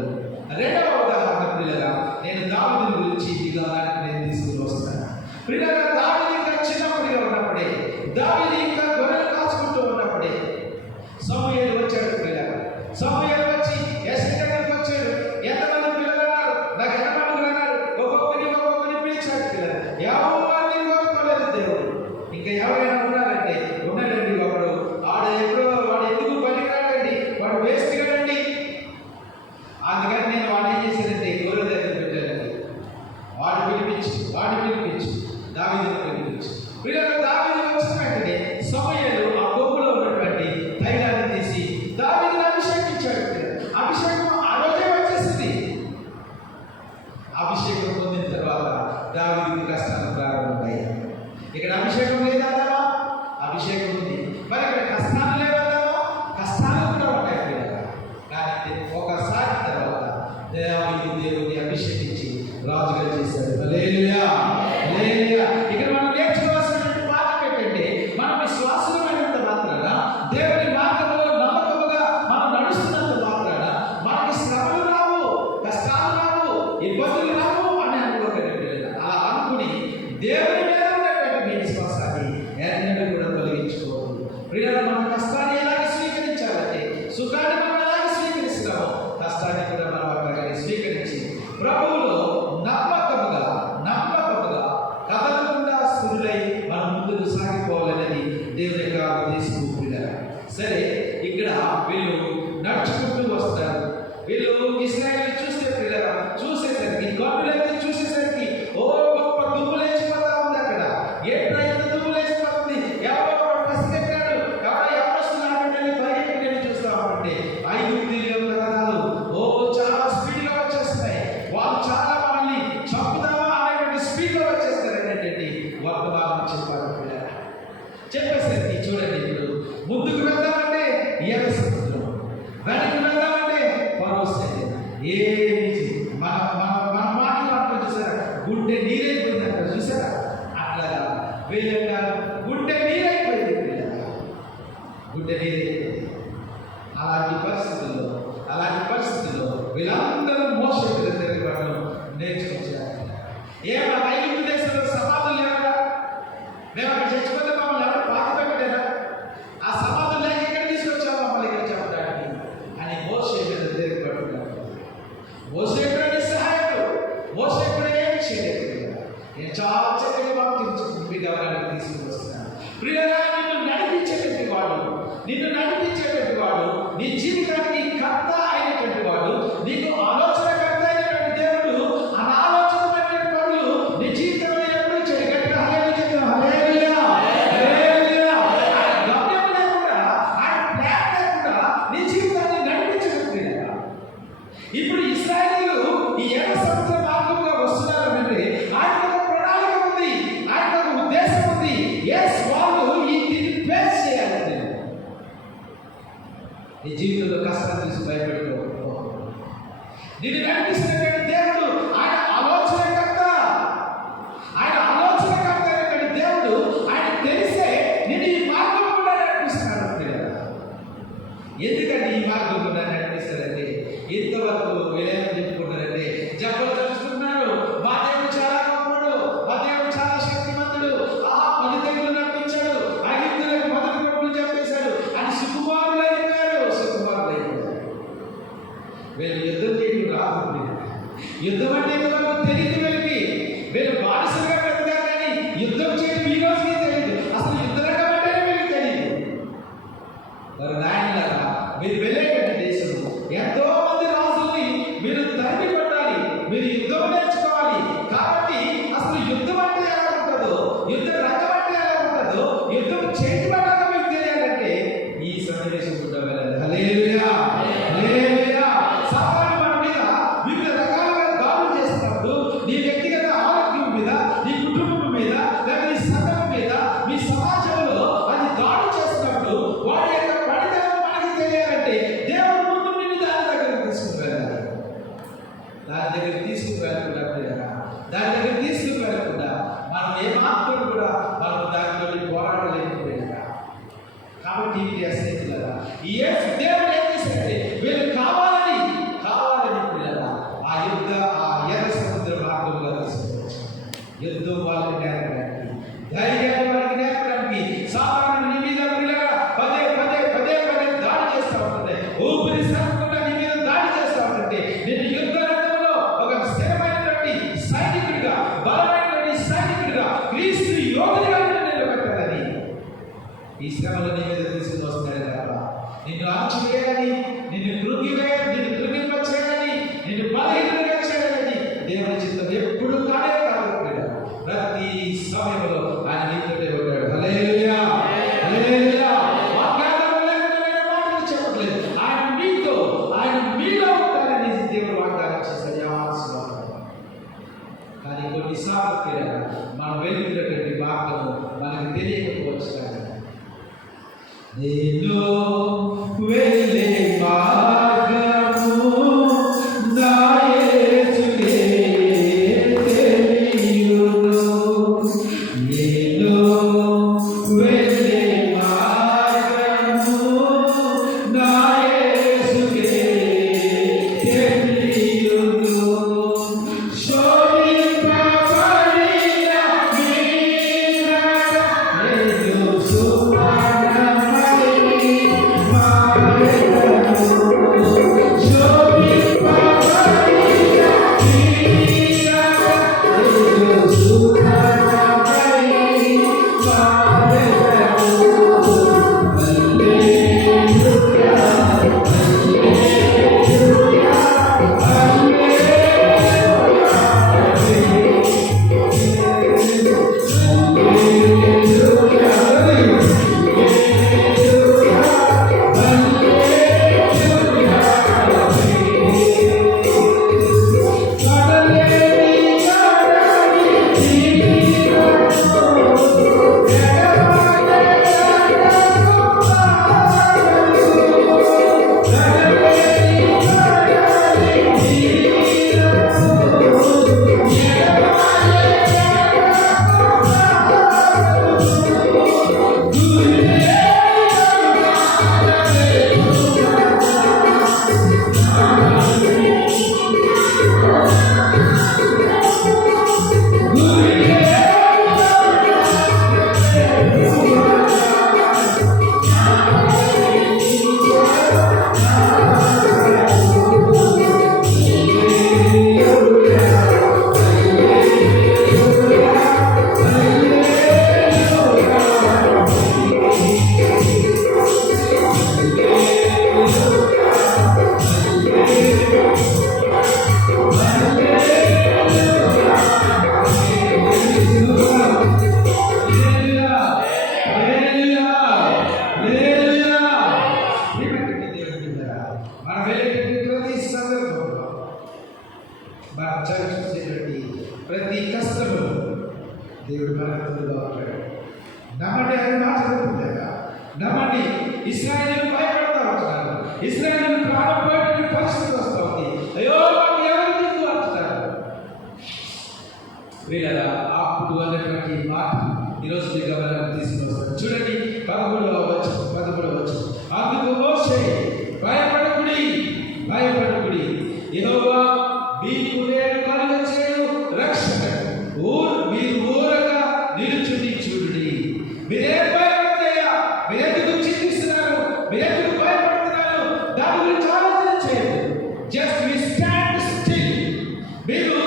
రెండవ ఉదాహరణ పిల్లగా, నేను దావీదు గురించి విధానానికి నేను తీసుకుని వస్తాను. పిల్లగా దావీదు ఇంకా చిన్నప్పుడుగా ఉన్నప్పుడే, దావీదు ఇంకా గొర్రెలు కాచుకుంటూ ఉన్నప్పుడే సమూయేలు వచ్చాడు. పిల్లగా సమూయేలు వచ్చి యెష్షయి దగ్గరికి వచ్చాడు. ఎంతమంది పిల్లలు అన్నారు, నాకు ఎంతమంది అన్నారు, ఒక్కొక్కరిని పిలిచాడు. పిల్లలు ఎవరిని కోరుకోలేదు దేవుడు. ఇంకా ఎవరైనా ఉన్నారంటే ఉన్నాడండి, ఒకడు వాడు ఎందుకు పనికిరాడండి, వాడు వేస్ట్ కాడండి. అందుకని నేను వాడు ఏం చేశానంటే గొర్రెల దగ్గర పెట్టానండి. వాడు పిలిపించి దావీదును పిలిపించి వీళ్ళకి దావీదు వచ్చిన వెంటనే సమూయేలు ఆ కొమ్ములో ఉన్నటువంటి తైలాన్ని తీసి దావీదును అభిషేకించాడు. అభిషేకం ఆ రోజే వచ్చేసింది. అభిషేకం పొందిన తర్వాత దావీదుకి కష్టాలు ప్రారంభమయ్యాయి. ఇక్కడ అభిషేకం లేదన్నావా? అభిషేకం ఉంది. మరి ఇక్కడ కష్టాలు లేదన్నావా? కష్టాలు కూడా ఉంటాయి. కానీ ఒకసారి తర్వాత దేవుని అభిషేకించి రాజుగా చేశాడు. హల్లెలూయా, హల్లెలూయా. ఇక్కడ మనం నేర్చుకోవాల్సినటువంటి పాఠం ఏంటంటే, మనం విశ్వాసమైనంత మాత్రాన, దేవుని మార్గంలో నమ్మకముగా మనం నడుస్తున్నంత మాత్రాన మనకి శ్రమలు రావు, కష్టాలు రావు, ఇబ్బందులు రావు అని అనుకోకండి. అలా అనుకుని దేవుని మీద విశ్వాసాన్ని ఎన్నడూ కూడా తొలగించుకోవద్దు. ప్రియులారా, మన కష్టాన్ని ఎలాగ స్వీకరించాలంటే, సుఖాన్ని మనం ఎలాగ స్వీకరిస్తున్నామో కష్టాన్ని కూడా మనం అట్లాగే స్వీకరించి ప్రభువులో నమ్మకముగా కదలకుండా స్థిరులై మనం ముందుకు సాగిపోవాలనేది దేవుని యొక్క ఉద్దేశం. సరే, ఇక్కడ వీళ్ళు నడుచుకుంటూ వస్తారు. వీళ్ళు ఇశ్రాయేలు చూస్తే పిల్లలు చూసేసరికి, గొప్పలైతే చూసేసరికి ఓ గొప్ప దుమ్ము లేచిపోతా ఉంది. అక్కడ ఎట్లా ఎంత దుమ్ము లేచిపోతుంది. ఎవరో పసిగట్టాడు, ఎవరు వస్తున్నారంటే పరిగెత్తుకొని చూస్తామంటే 5 మిలియన్ల రథాలు చాలా స్పీడ్గా వచ్చేస్తున్నాయి. వాళ్ళు చాలా వాళ్ళని చంపుతామా అనేటువంటి స్పీడ్లో వచ్చేస్తారు అనేటువంటి వర్తమానం చెప్పారు. పిల్లలు చెప్పేసరికి చూడండి, ఇప్పుడు ముందుకు వెళ్దామంటే ఎర్ర సముద్రం, వెనక్కి వెళ్దామంటే ఫరో సైన్యం. ఏమి మన మాటలు అంటారు చూసారా, గుండె నీరైపోయిందంట చూసారా. అట్లాగా వీళ్ళ గుండె నీరైపోయింది. గుండె నీరైపోయింది. అలాంటి పరిస్థితుల్లో వీళ్ళందరూ మోషే దగ్గరికి వాళ్ళు నేర్చుకొచ్చారు. ఏమన్నా ఐగుప్తు దేశంలో సమాధులు లేవరా? మేము అక్కడ చచ్చిపోతే మమ్మల్ని ఎవరు పాత పెట్టారా? ఆ సమాధులు లేక ఇక్కడ తీసుకొచ్చాము మమ్మల్ని ఇక్కడ చెప్పడానికి అని మోషే దగ్గరికి పట్టుకున్నారు. మోషే కూడా నిస్సహాయుడు, మోషే కూడా ఏమి చేయలేదు. నేను చాలా చక్కగా బాగుంటుంది మీ గమనానికి తీసుకుని వస్తున్నాను. ప్రియులారా, నిన్ను నడిపించేటువంటి వాడు, నీ జీవితానికి కర్త అయినటువంటి వాడు, నీకు ఆలోచనకర్త అయినటువంటి దేవుడు, ఆ ఆలోచన పనులు నీ జీవితంలో ఎప్పుడు చేయగలిగా. హల్లెలూయా, హల్లెలూయా. ఆయన గమ్యం లేకుండా, ఆయన ప్లాన్ లేకుండా నీ జీవితాన్ని నడిపించగలిగా. ఇప్పుడు ఇశ్రాయేలీయులు ఈ ఎర్ర సముద్ర మార్గంగా వస్తున్నారంటే ఆయనకు ఒక ప్రణాళిక ఉంది, ఆయనకు ఒక ఉద్దేశం ఉంది. వాళ్ళు దీన్ని ఫేస్ చేయాలి. నీ జీవితంలో కష్టాలు చూసి భయపెట్టుకో. నిన్ను నడిపిస్తున్నటువంటి దేవుడు ఆయన ఆలోచనకర్త అయినటువంటి దేవుడు. ఆయన తెలిసే నిన్ను ఈ మార్గం కూడా నడిపిస్తున్నాడు. ఎందుకంటే ఈ మార్గం కూడా నడిపిస్తారంటే ఇంతవరకు వీళ్ళేమని చెప్పుకుంటారంటే, జబ్బులు తెలుస్తున్నారు, మా దేవుడు చాలా గొప్పడు, మా దేవుడు చాలా శక్తివంతుడు, 10 తెగులు నడిపించాడు, 5 మొదటి కొడుకులు చంపేశాడు అని సుకుమారులైపోయారు. వీళ్ళు యుద్ధం చేయడం రాదు. యుద్ధం అంటే ఇంతవరకు తెలియదు. వీళ్ళు బానిసలుగా బ్రతకారు, కానీ యుద్ధం చేయడం ఈ రోజుకి తెలియదు. అసలు యుద్ధ రంగం అంటేనే వీళ్ళకి తెలియదు. మరి నాయనలారా, మీరు వెళ్ళేటువంటి దేశంలో ఎంతో మంది రాజుల్ని మీరు తరిమి కొట్టాలి, మీరు యుద్ధం నేర్చుకోవాలి. కాబట్టి అసలు యుద్ధం అంటే ఎలా ఉంటుందో, యుద్ధ రంగం అంటే ఎలా ఉంటుందో తీసుకువెళ్ళకుండా దాని దగ్గర తీసుకువెళ్ళకుండా మనం ఏమాత్రం కూడా మనం దాంట్లో పోరాడలేకపోయారా. కాబట్టి ఇది స్నేహితులారా, ఈ దేవుడు ఏం చేశారంటే వీళ్ళు కావాలని పిల్లరా ఆ ఎర్ర సముద్ర మార్గంలో తీసుకువచ్చు. యుద్ధం వాళ్ళకి నేర్పడానికి, ధైర్యాన్ని వాళ్ళకి నేర్పడానికి సాధారణ నీ మీద పిల్లగా పదే దాడి చేస్తూ ఉంటుంది. ఊపిరి సరకుండా నీ మీద దాడి చేస్తూ ఉంటుంది. నేను యుద్ధ రంగంలో ఒక స్థిరమైనటువంటి సైనికుడిగా, బలమైనటువంటి సైనికుడిగా, క్రీస్తు యోధుడిగా నిలబెట్టాలని ఈ శ్రమలు నీ మీద తీసుకుని వస్తున్నాడు కదా. నిన్ను ఆచివేయాలని, నిన్ను కృంగిపచేయాలని, నిన్ను బలహీనంగా చేయాలని దేవుని చిత్తం ఎప్పుడు కానే కాదు. ప్రతి సమయంలో ఆయన నీతోనే ఉంటాడు. హల్లెలూయా, హల్లెలూయా. వాగ్దానం లేకుండా మాటలు చెప్పట్లేదు. ఆయన మీలో ఉంటారని దేవుడు వాగ్దానం చేశాడు. కానీ కొన్నిసార్లు మనం వెళ్తున్నటువంటి మార్గము మనకు తెలియకపోవచ్చు. నేను వెళ్ళే మార్గము నా యేసుకే తెలియును. నేను వెళ్ళే మార్గము నా యేసుకే తెలియును. శోభింపబడిన మీరట నేను ప్రతి కష్టము దేవుడు మనకుగా ఉంటాడు. నమ్మండి, అది మాట చెప్తుందా? నమ్మండి. ఇశ్రాయేలు భయపడతా ఉంటున్నారు. ఇశ్రాయేలు ప్రాణపోయేటువంటి పరిస్థితి వస్తుంది. అయ్యో మాకు ఎవరు దిక్కు అంటున్నారు. వీళ్ళ అప్పుడు అనేటువంటి మాట ఈరోజు మీ గమనం తీసుకుని వస్తారు. చూడండి 13వ వచనం. అందుకు మోషే భయపడకుడి యెహోవా మీకు నేను కలుగచేయు రక్షణ మీరు ఊరగా నిలుచుని చూడుడి. మీరేం భయపడతాయా? మీరెందుకు చింతిస్తున్నారు? మీరెందుకు భయపడుతున్నారు? దాని గురించి ఆలోచన చేయదు. Just we stand still. మీరు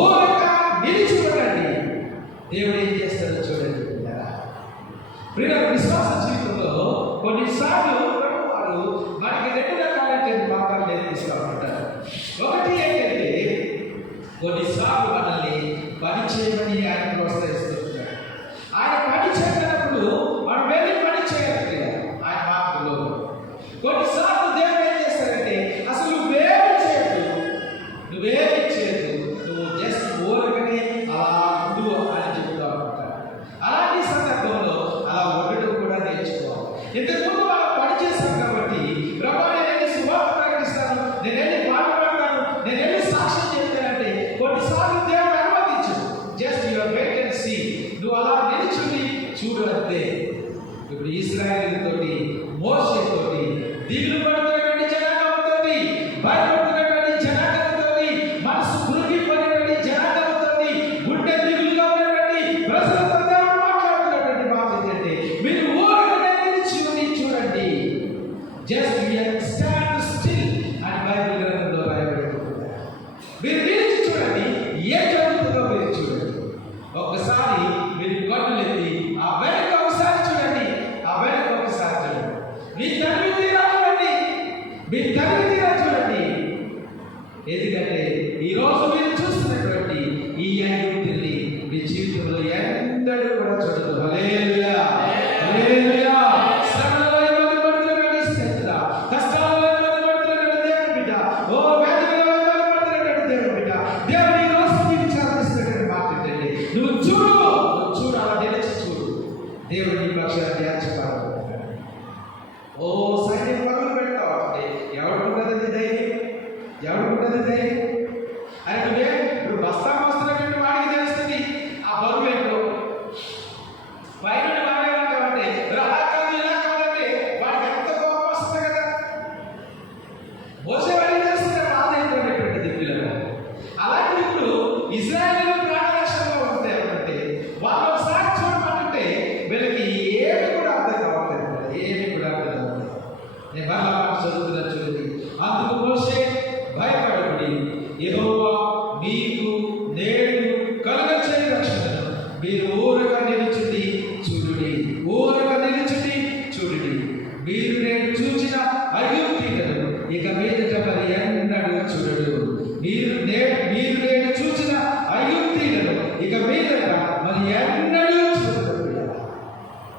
ఊరగా నిలిచి ఉండండి. దేవుడు ఏం చేస్తాడో చూడండి. ప్రియ విశ్వాస జీవితంలో కొన్నిసార్లు వారు మనకి 2 రకాలైన పాఠాలు నేర్పిస్తూ ఉంటారు. ఒకటి ఏంటంటే కొన్నిసార్లు మనల్ని పని చేయమని ఆయన ప్రోత్సహిస్తుంటాడు. ఆయన పని చేయనప్పుడు మనం వెళ్ళి పని చేయాలి ఆయన మాటలో. కొన్నిసార్లు దేవుడు ఏం చేస్తారంటే అసలు నువ్వేమి చేయదు, నువ్వు జస్ట్ ఊరకనే అలా ఉండు అని చెప్తూ ఉంటాడు. అలాంటి సందర్భంలో అలా ఉండడం ఇప్పుడు ఇశ్రాయేలుతోటి, మోషేతోటి, దిగులు పడుతున్నటువంటి జనాంగంతోటి, భయపడుతున్నటువంటి జనాంగంతోటి, మనసు కురిగిపోయినటువంటి జనాంగంతోటి, గుండె దిగులుగా ఉన్నటువంటి ప్రజలతో దేవుడు మాట్లాడుతున్నటువంటి మాట ఏంటంటే, మీరు ఊరకనే నిలిచి చూడండి. జస్ట్ స్టాండ్ స్టిల్ అని బైబిల్ గ్రంథంలో రాయబడింది. మీరు నిలిచి చూడండి, ఏం జరుగుతుందో మీరు చూడండి. ఒక్కసారి మీరు కన్నులెత్తి ఆ వెనక ఒకసారి చూడండి, ఆ వెనక ఒకసారి చూడండి. మీ తల్లి తీరా చూడండి, మీ తల్లి తీరా చూడండి. ఎందుకంటే ఈరోజు మీరు చూస్తున్నటువంటి ఈ ఐగుప్తుల్ని మీ జీవితంలో ఎన్నడూ కూడా చూడదు. హల్లెలూయా, హల్లెలూయా. శ్రమలలో ఇబ్బంది పడుతున్నటువంటి స్నేహితుడా, కష్టాలలో ఇబ్బంది పడుతున్నటువంటి దేవుని బిడ్డ, ఓ వేదనలో ఇబ్బంది పడుతున్నటువంటి దేవుని బిడ్డ, దేవుడు ఈ రోజు నీకు చాలిస్తున్నటువంటి మాట ఏంటంటే, నువ్వు చూడు, అలా నిలిచి చూడు. దేవుడు నీ పక్షాన్ని ధ్యానించుకోవాలి. ఓ సైన్యం పనులు పెడతావు అంటే ఎవడుకుంటుంది ధైర్యం? ఎవడుకుంటుంది ధైర్యం? అని నువ్వే ఇప్పుడు బస్తా మోస్తున్నటువంటి వాడికి తెలుస్తుంది ఆ బరువు ఏంటో. పైన వాడేమంటావంటే అలా కాదు ఇలా కాదంటే వాడికి ఎంత కోపం వస్తుంది కదా. మోసేవాడికి తెలుస్తుంది బాధ ఏంటనేటువంటిది పిల్లలు. అలాంటి ఇప్పుడు ఇజ్రాయేలు ప్రాణరక్షణలో ఉంటే ఏమంటే వాళ్ళు ఒకసారి చూడమంటుంటే వీళ్ళకి ఏమి కూడా అర్థం కావట్లేదు, ఏమి కూడా అర్థం కావట్లేదు. నేను మరలా మాట చదువుతున్నా చూడండి. అందుకు మోషే, భయపడకుడి, యెహోవా మీకు నేడు కలుగచేయు రక్షణను మీరు ఊరక నిలుచుడి చూడుడి, ఊరక నిలుచుడి చూడుడి. మీరు నేడు చూచిన ఐగుప్తీయులను ఇక మీదట మరి ఎన్నడూ చూడడు. మీరు నేడు చూచిన ఐగుప్తీయులను ఇక మీదట మరి ఎన్నడూ చూడడు.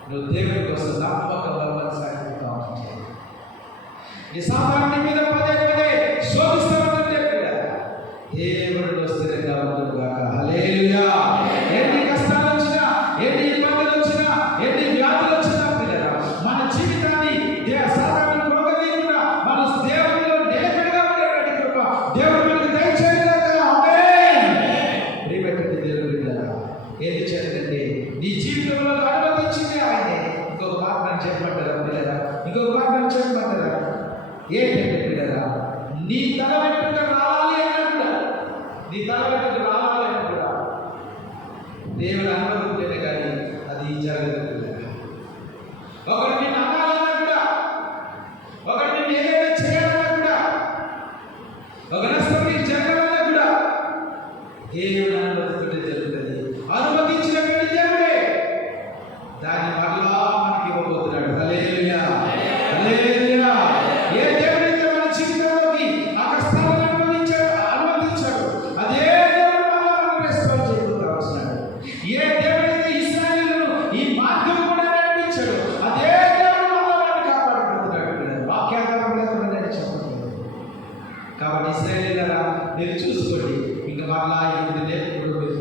నువ్వు దేవుని కోసం నమ్మకంగా కొనసాగుతూ ఉంటావు. నీ సామాన్య మీద పదే పదే శోధిస్తామంటే దేవుడు స్థిరంగా ఉంటుందిగాక. హల్లెలూయా. ఎన్ని కష్టాలు వచ్చినా, ఎన్ని ఇబ్బందులు వచ్చినా, ఎన్ని వ్యాధులు వచ్చినా పిల్లరా, మన జీవితాన్ని సాధారణ పోగలేకుండా మన దేవునిలో నిలకడగా ఉండేటువంటి కృప దేవుడు మనకు దయచేయగాక. ఆమేన్. ప్రియమైనటువంటి దేవుని బిడ్డలారా, ఏది చేయాలంటే నీ జీవితంలో అనుమతించింది ఆయనే. ఇంకొక మాట నేను చెప్పమంటారా పిల్లరా? ఇంకొక మాట నేను చెప్పమంటారా? ఏంటంటే పిల్లరా, నీ తల వెంట్రుక రావాలి అని కూడా, నీ తల వెంట్రుక రావాలి అని కూడా దేవుడు అనుమతింటేనే కానీ అది జరగదు. ఒకటి నిన్ను అనాలన్నా కూడా, ఒకటి నిన్ను ఏదైనా చేయాలన్నా కూడా, ఒక నష్టం నీకు జరగాలన్నా కూడా దేవుడు అనుమతింటే జరుగుతుంది. అనుమతించినటువంటి దేవుడే దాన్ని మరలా మనకి ఇవ్వబోతున్నాడు. హల్లెలూయా, హల్లెలూయా. ఏ దేవుడైతే మన జీవితంలోకి ఆ కష్టాలను అనుమతించాడు, అదే దేవుడు మరలా మనకు రెస్పాన్స్ చేయబోతున్నాడు. ఏ దేవుడైతే ఇశ్రాయేలును ఈ మార్గం కూడా నడిపించాడు, అదే దేవుడు మరలా మనల్ని కాపాడబోతున్నాడు. వాక్యాధారం లేకుండా నేను చెప్పట్లేదు. కాబట్టి ఇశ్రాయేలీయులారా, మీరు చూసుకోండి. ఇంకా మరలా ఇప్పుడు మీరు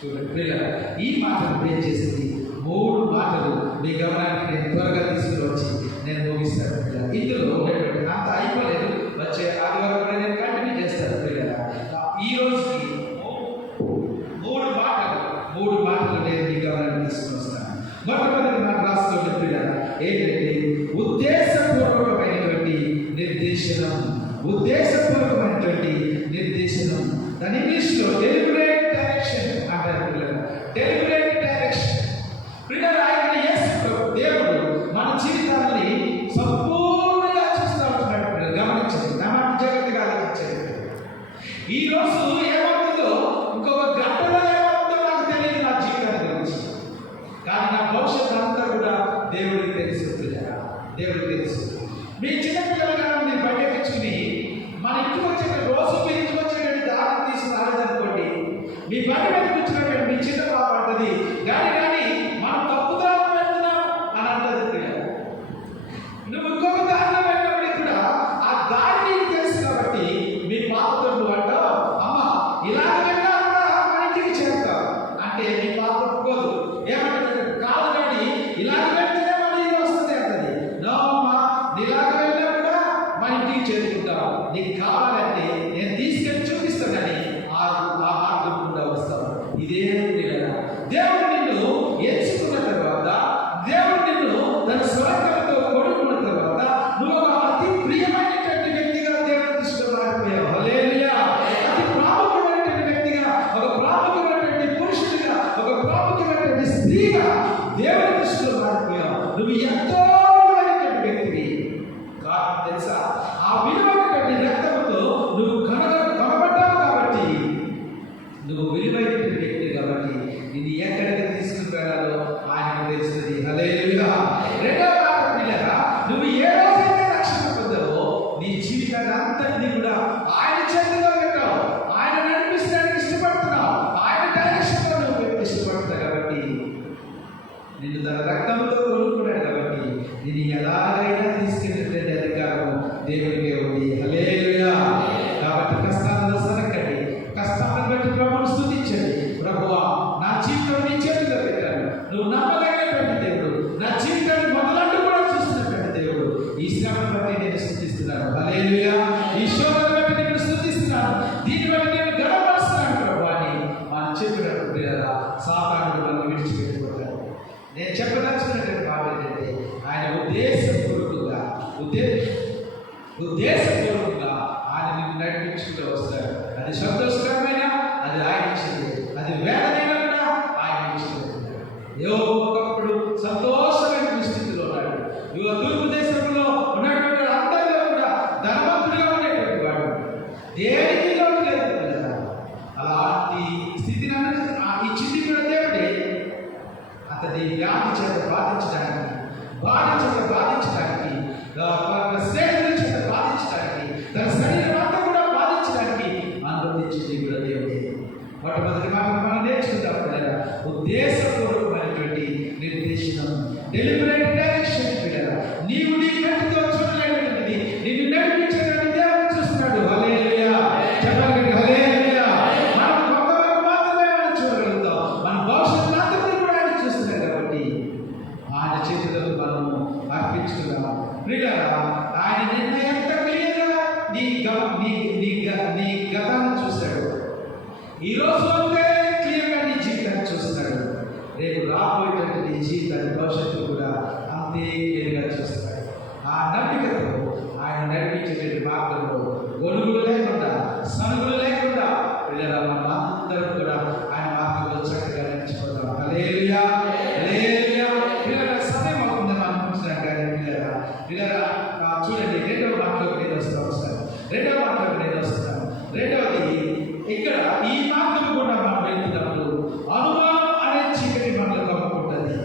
చూడండి పిల్లలు. ఈ మాటలు ఏం చేసింది? 3 మాటలు మీ గమనానికి నేను త్వరగా తీసుకుని వచ్చి నేను ముగిస్తాను పిల్లలు. ఇందులో ఉన్నటువంటి అంత అయిపోలేదు, వచ్చే ఆదివారం కూడా నేను కంటిన్యూ చేస్తాను పిల్లలు. ఈ రోజుకి 3 మాటలు నేను మీ గమనానికి తీసుకుని వస్తాను. మొట్టమొదటి మాట రాసుకోండి పిల్లలు. ఏంటంటే ఉద్దేశపూర్వకమైనటువంటి నిర్దేశనం. ఉద్దేశపూర్వకమైనటువంటి నిర్దేశనం. దాని ఇంగ్లీష్లో డెలిబరేట్ డైరెక్షన్ అంటారు పిల్లలు. డెలిబరేట్ డైరెక్షన్ పిల్లలు. ఆయన యేసు దేవుడు మన జీవితాన్ని సంపూర్ణంగా చూస్తూ ఉంటున్నాడు పిల్లలు. గమనించండి, నా మాట జాగ్రత్తగా ఆలోచించండి. ఈ రోజు ఏమవుతుందో, ఇంకొక గంటలో ఏమవుతుందో నాకు తెలియదు నా జీవితాన్ని గురించి, కానీ నా భవిష్యత్తు అంతా కూడా దేవుడికి తెలుసు పిల్లలు. దేవుడికి తెలుసు. మీ చిన్నపిల్లలుగా మీరు బయటెక్కించుకుని మన ఇంటికి వచ్చే రోజు మీ ఇంటికి వచ్చేటువంటి దారి తీసుకుని రాలేదనుకోండి, మీ బండి మీద కూర్చున్నటువంటి మీ చిన్న పాప అంటది, కానీ మనం తప్పుగా వెళ్తున్నాం అని అంటది పిల్లలు. నువ్వు ఇంకొక దారిలో వెళ్ళినప్పటికీ కూడా ఆ దారి నీకు తెలుసు కాబట్టి మీ పాపతో నువ్వు అంటావు, అమ్మ ఇలాగ వెళ్ళా కూడా మన ఇంటికి చేరుతావు అంటే మీ పాప ఒప్పుకోదు. ఏమంటే కాదు కానీ ఇలాగ వెళ్తేనే మన ఇంటికి వస్తుంది అంటది. నో అమ్మా, ఇలాగ వెళ్ళినా కూడా మన ఇంటికి చేరుకుంటావు. నీకు కావాలంటే నేను తీసుకెళ్ళి చూపిస్తానని ఆ మార్గం కూడా వస్తావు. ఇదే పిల్లల. దేవుడు నిన్ను ఎంచుకున్న తర్వాత, దేవుడు నిన్ను తన రక్తంతో కొనుక్కున్నాడు కాబట్టి దీన్ని ఎలాగైనా తీసుకెళ్ళినటువంటి అధికారం దేవుడికే ఉంది. హల్లెలూయా. కాబట్టి కష్టాలను సరకండి, కష్టాలను బట్టి ప్రభువును స్తుతించండి. ప్రభువా, నా జీవితం నీ చేతిలో పెట్టాను, నువ్వు నమ్మదగినటువంటి దేవుడు, నా జీవితాన్ని మొదలంటూ కూడా చూస్తున్నటువంటి దేవుడు. ఈ శ్రమను బట్టి నేను స్తుతిస్తున్నాను. హల్లెలూయా. ఈ శోధన బట్టి నేను స్తుతిస్తున్నాను, దీన్ని బట్టి నేను గర్వపరుస్తున్నాను ప్రభు అని మనం చెప్పినప్పుడు సాతానుడు మనం విడిచిపెట్టుకుంటాడు. నేను చెప్పదలుచుకున్నటువంటి మాట ఏంటంటే ఆయన ఉద్దేశపూర్వకంగా ఆయన నిన్ను నడిపించుకుంటూ వస్తాడు. అది సంతోషకరమైన, అది ఆయన ఇచ్చింది, అది వేదనైనా కూడా ఆయన ఇచ్చింది. ఒకప్పుడు సంతోషమైన స్థితిలో ఉన్నాడు. తూర్పు దేశంలో ఉన్నటువంటి అందరిలో కూడా ధనవంతుడిగా ఉండేటువంటి వాడు, దేనికి లోటు లేదు కదా. అలాంటి స్థితిని ఇచ్చింది కూడా దేవుడే. అతని వ్యాధి చేత బాధించడానికి, స్నేహితుల చేత బాధించడానికి, తన శరీరం అంతా కూడా బాధించడానికి అనుమతించింది కూడా దేవుడే. మొట్టమొదటి మనం నేర్చుకుంటాం కదా, ఉద్దేశపూర్వకమైనటువంటి నిర్దేశనం, డెలిబరేట్ డైరెక్షన్. నీవు నీ కంటితో చూడలేనిది నిన్ను నడిపించడానికి దేవుడు చూస్తున్నాడు. హల్లెలూయా. చెప్పండి హల్లెలూయా. మనం కొంతవరకు మాత్రమే మనం చూడగలుగుతాం, మన భవిష్యత్తు మాత్రమే కూడా ఆయన చూస్తున్నాడు. కాబట్టి ఆయన చేతులకు మనము అర్పించుకున్నాం. ప్రియులారా, ఆయన నిన్న ఎంత క్లియర్గా నీ గతాన్ని చూశాడు, ఈరోజు అంతే క్లియర్గా నీ జీవితాన్ని చూస్తున్నాడు. రేపు రాబోయేటటువంటి నీ జీవితాన్ని, భవిష్యత్తు కూడా అంతే క్లియర్గా చూస్తున్నాడు. ఆ నమ్మికతో ఆయన నడిపించేటువంటి మార్గంలో గొడుగులు లేకుండా, సనుగులు లేకుండా మనం అందరం కూడా ఆయన మార్గంలో చక్కగా నడిచిపోతాం. హల్లెలూయా. హల్లెలూయా. పిల్లల సమయం అవుతుందని మనం చూస్తున్నాం. కానీ పిల్లరా చూడండి, రెండవ మాటలోకి నేను వస్తాను. రెండవది ఇక్కడ ఈ మార్గం కూడా మనం వెళ్తున్నప్పుడు అనుమానం అనే చీకటి మనలో కమ్ముకుంటుంది.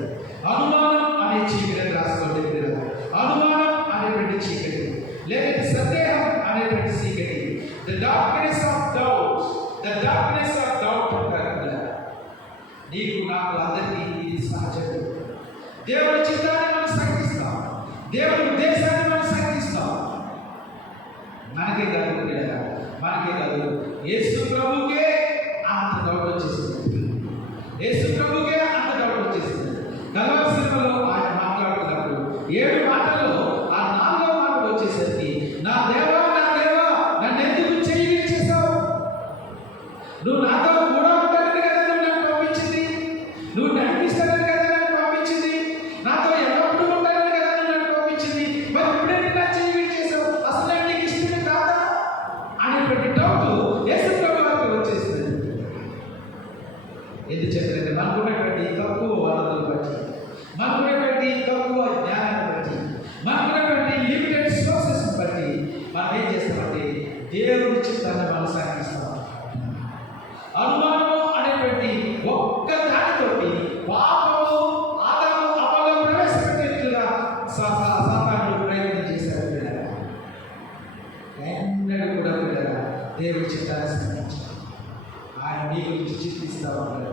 అనుమానం అనే చీకటి రాసుకోండి. అనుమానం అనేటువంటి చీకటి, లేదా సందేహం అనేటువంటి చీకటి, ద డార్క్నెస్ ఆఫ్ డౌట్ అంటారు. నీకు నాకు అందరికీ ఇది సహజం. దేవుడి చిత్తాన్ని మనం సంకిస్తాం, దేవుడి ఉద్దేశాన్ని మనం సంకిస్తాం. మనకే కాదు, యేసు ప్రభుకే అంత డౌట్ వచ్చేసింది. కల్వరి సినిమాలో ఆయన మాట్లాడుతున్నప్పుడు 7 మాటల్లో ఆ 4వ మాట వచ్చేసరికి, నా దేవా నన్ను ఎందుకు చేసావు? నువ్వు నాతో కూడా ఉంటానని కదా నువ్వు నన్ను పంపించింది, నువ్వు నడిపిస్తానని కదా నన్ను పంపించింది, నాతో ఎల్లప్పుడూ ఉంటానని కదా నువ్వు నన్ను పంపించింది, మరి ఇప్పుడే నా చేయి చేసావు, అసలు నీకు ఇష్టమే కాదా అనేటువంటి డౌట్ యేసు ప్రభు వారికి వచ్చేసింది. ఎందుకు చెప్పారంటే మనకున్నటువంటి తక్కువ వనరులు బట్టి, మనకున్నటువంటి తక్కువ జ్ఞానాన్ని బట్టి, మనకున్నటువంటి లిమిటెడ్ సోర్సెస్ బట్టి మనం ఏం చేస్తామంటే దేవుడి చిత్తాన్ని మనం సాగిస్తాం. అనుమానము అనేటువంటి ఒక్క దానితోటి పాపము ఆదాము అవ్వలో ప్రవేశపెట్టేట్లుగా సాతానుడు ప్రయత్నం చేశారు. ఎన్నడూ కూడా దేవుడి చిత్తాన్ని సాగించారు. ఆయన మీ గురించి చింతిస్తా ఉంటారు.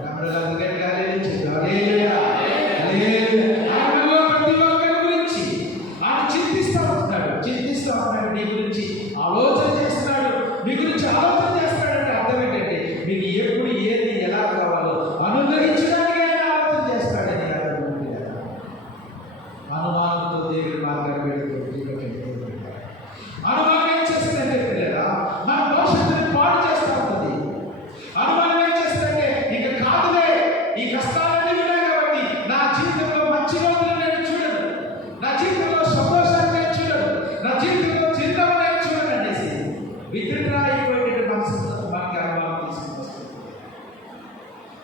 చింతిస్తూ ఉన్నాడు, మీ గురించి ఆలోచన చేస్తున్నాడు. మీ గురించి ఆలోచన చేస్తున్నాడంటే అర్థం ఏంటంటే మీకు ఎప్పుడు ఏది ఎలా కావాలో అనుగ్రహించడానికి ఆయన ఆలోచన చేస్తాడని అర్థం. అనుమానంతో దేవుడి మార్గాన్ని పెడుతుంది. అనుమానం ఏం చేస్తుందంటే పిల్లరా, మన భవిష్యత్తుని పాడు చేస్తూ ఉంటుంది. అనుమానం ఏం చేస్తుందంటే, ఇక కాదులే, ఈ కష్టాలన్నీ ఉన్నాయి కాబట్టి నా జీవితంలో మంచి రోజులు నేను చూడను, నా జీవితంలో సంతోషాన్ని నేను చూడను, నా జీవితంలో చిరునవ్వు నేను చూడను అనేసి విత్డ్రా అయిపోయేటువంటి మనసుతో మనకి అనుమానం తీసుకుని వస్తుంది.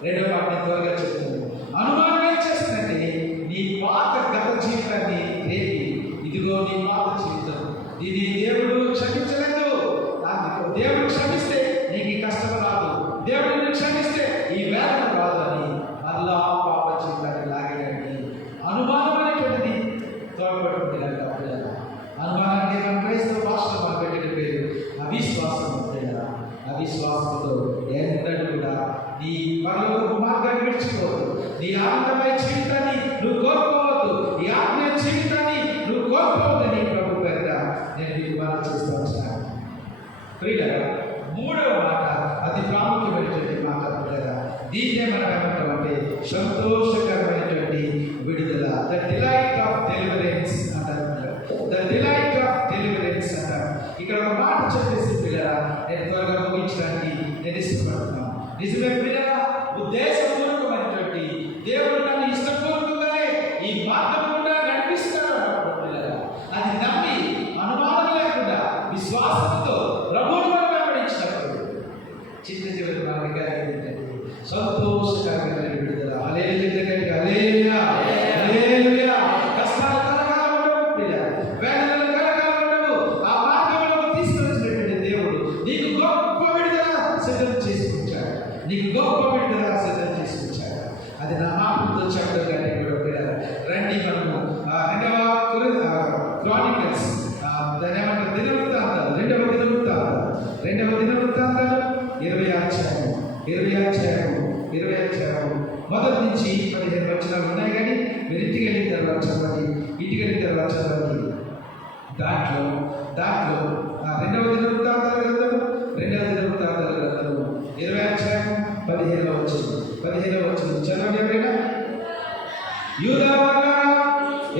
రెండో మాట త్వరగా చెప్తాను. అనుమానం ఏం చేస్తుందంటే నీ పాత గత జీవితాన్ని రేపి, ఇదిగో నీ పాత జీవితం, ఇది దేవుడు క్షమించలేదు, దేవుడు క్షమిస్తే నీకు ఈ కష్టం రాదు, దేవుడిని క్షమిస్తే ఈ వేదన రాదు అని మళ్ళా పాప జీవితాన్ని లాగేయండి. అనుమానం అనేటువంటిది తోడ్పడుతుంది కనుక అనుమానానికి మన క్రైస్తవ భాషలో మనం పెట్టిన పేరు అవిశ్వాసం. అవిశ్వాసంతో ఎన్నడూ కూడా నీ పరలోక మార్గాన్ని విడిచిపోదు. దీన్నే మనం ఏమంటామంటే సంతోషకరమైనటువంటి విడుదల. ద డిలైట్ ఆఫ్ డెలివరెన్స్ అంటారు. ద డిలైట్ ఆఫ్ డెలివరెన్స్ అంటారు. ఇక్కడ ఒక మాట చెప్పేసి పిల్లరా, నేను త్వరగా ముగించడానికి నేను ఇష్టపడుతున్నాను. నిజమే పిల్లరా, ఉద్దేశపూర్వకమైనటువంటి దేవుడు నన్ను ఇష్టపూర్వకంగానే ఈ మార్గం గుండా నడిపిస్తాడు అన్నప్పుడు పిల్లరా, అది నమ్మి అనుమానం లేకుండా విశ్వాసంతో ప్రభువును మనం వెంబడించినప్పుడు చిన్న చివరి మార్గంగా సంతోషకరమైన విడుదల. హల్లెలూయా, హల్లెలూయా, హల్లెలూయా. కష్టాలు కలగాలి ఉండవు పిల్లరా, వేదనలు కలగాలి ఉండవు. ఆ మార్గంలో తీసుకొచ్చినటువంటి దేవుడు నీకు గొప్ప విడుదల సిద్ధం చేసుకుంటాడు. నీకు గొప్ప విడుదల సిద్ధం చేసుకుంటాడు. అది నా మాటలతో చెప్పడం కంటే కూడా పిల్లరా, రండి మనము 2వ క్రానికల్స్, దాని ఏమంటారు, దినవృత్తాంతాలు, 2వ దినవృత్తాంతాలు 20వ అధ్యాయం మొదటి నుంచి 15 వచనాలు ఉన్నాయి. కానీ మీరు ఇంటికి వెళ్ళిన తర్వాత చదవండి. దాంట్లో 2వ దినవృత్తాంతాల గ్రంథము 20వ అధ్యాయం 15వ వచనం చదవండి ఎవరైనా. యూదా వారులారా,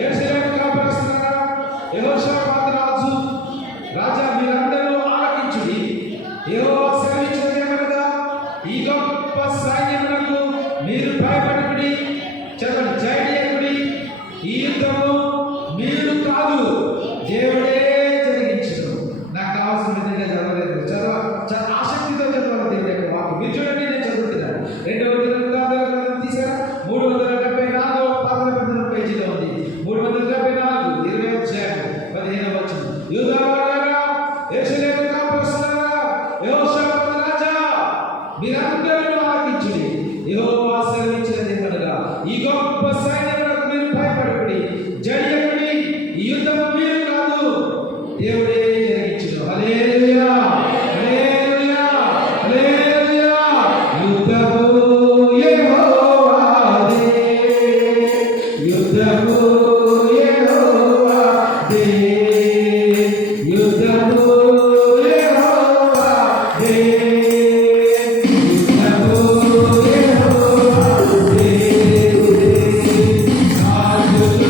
యెరూషలేము కాపురస్తులారా, యెహోషాపాతు రాజా మీరందరూ ఆలకించుడి. యెహోవా సెలవిచ్చినదేమనగా, ఈ గొప్ప సైన్యమునకు మీరు భయపడకుడి, జయకుడి. ఈ యుద్ధము మీరు కాదు, దేవుడే జరిగించును. నాకు కావాల్సిన విధంగా చదవలేదు, ఆసక్తితో చదవాలి దేవుడి యొక్క వాక్యం. మీరు చూడండి, నేను చదువుతున్నాను. 2వ దినవృత్తాంతాల గ్రంథం తీసారా, 374 పేజీలో ఉంది. 374 20వ అధ్యాయం 15వ వచనం. యూదా వారులారా, యెరూషలేము కాపురస్తులారా, యెహోషాపాతు రాజా మీరందరూ ఆలకించుడి. యెహోవా సెలవిచ్చినదేమనగా, ఈ గొప్ప సైన్యమునకు మీరు భయపడకుడి, జయకుడి. ఈ యుద్ధము మీరు కాదు, దేవుడే జరిగించును. హల్లెలూయా, హల్లెలూయా, హల్లెలూయా. యుద్ధము యెహోవాదే, యుద్ధము యెహోవాదే, యుద్ధము యెహోవాదే, యుద్ధము యెహోవాదే. రాజులు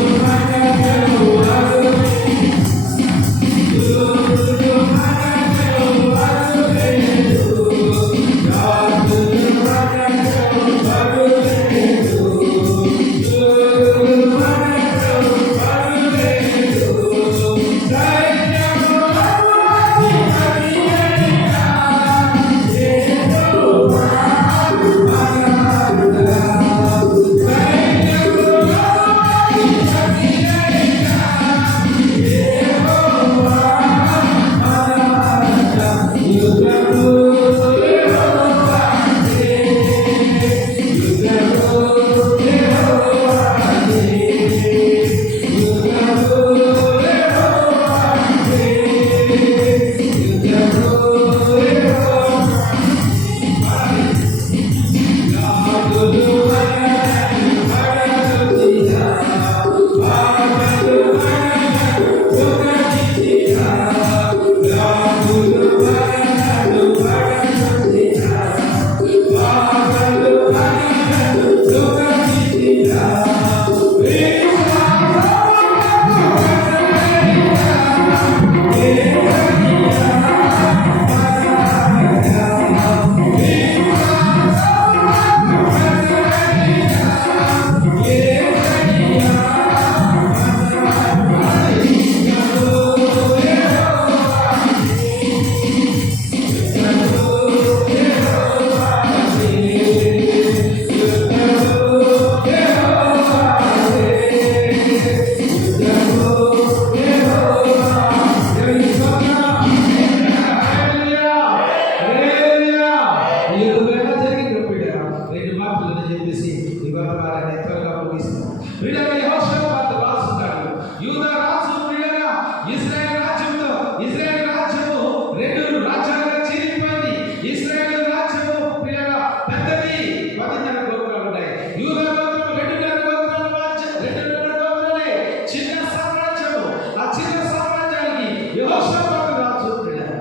మనకు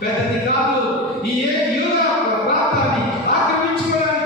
పెద్దది కాదు. ఈ యూదా ప్రాంతాన్ని ఆక్రమించుకోవడానికి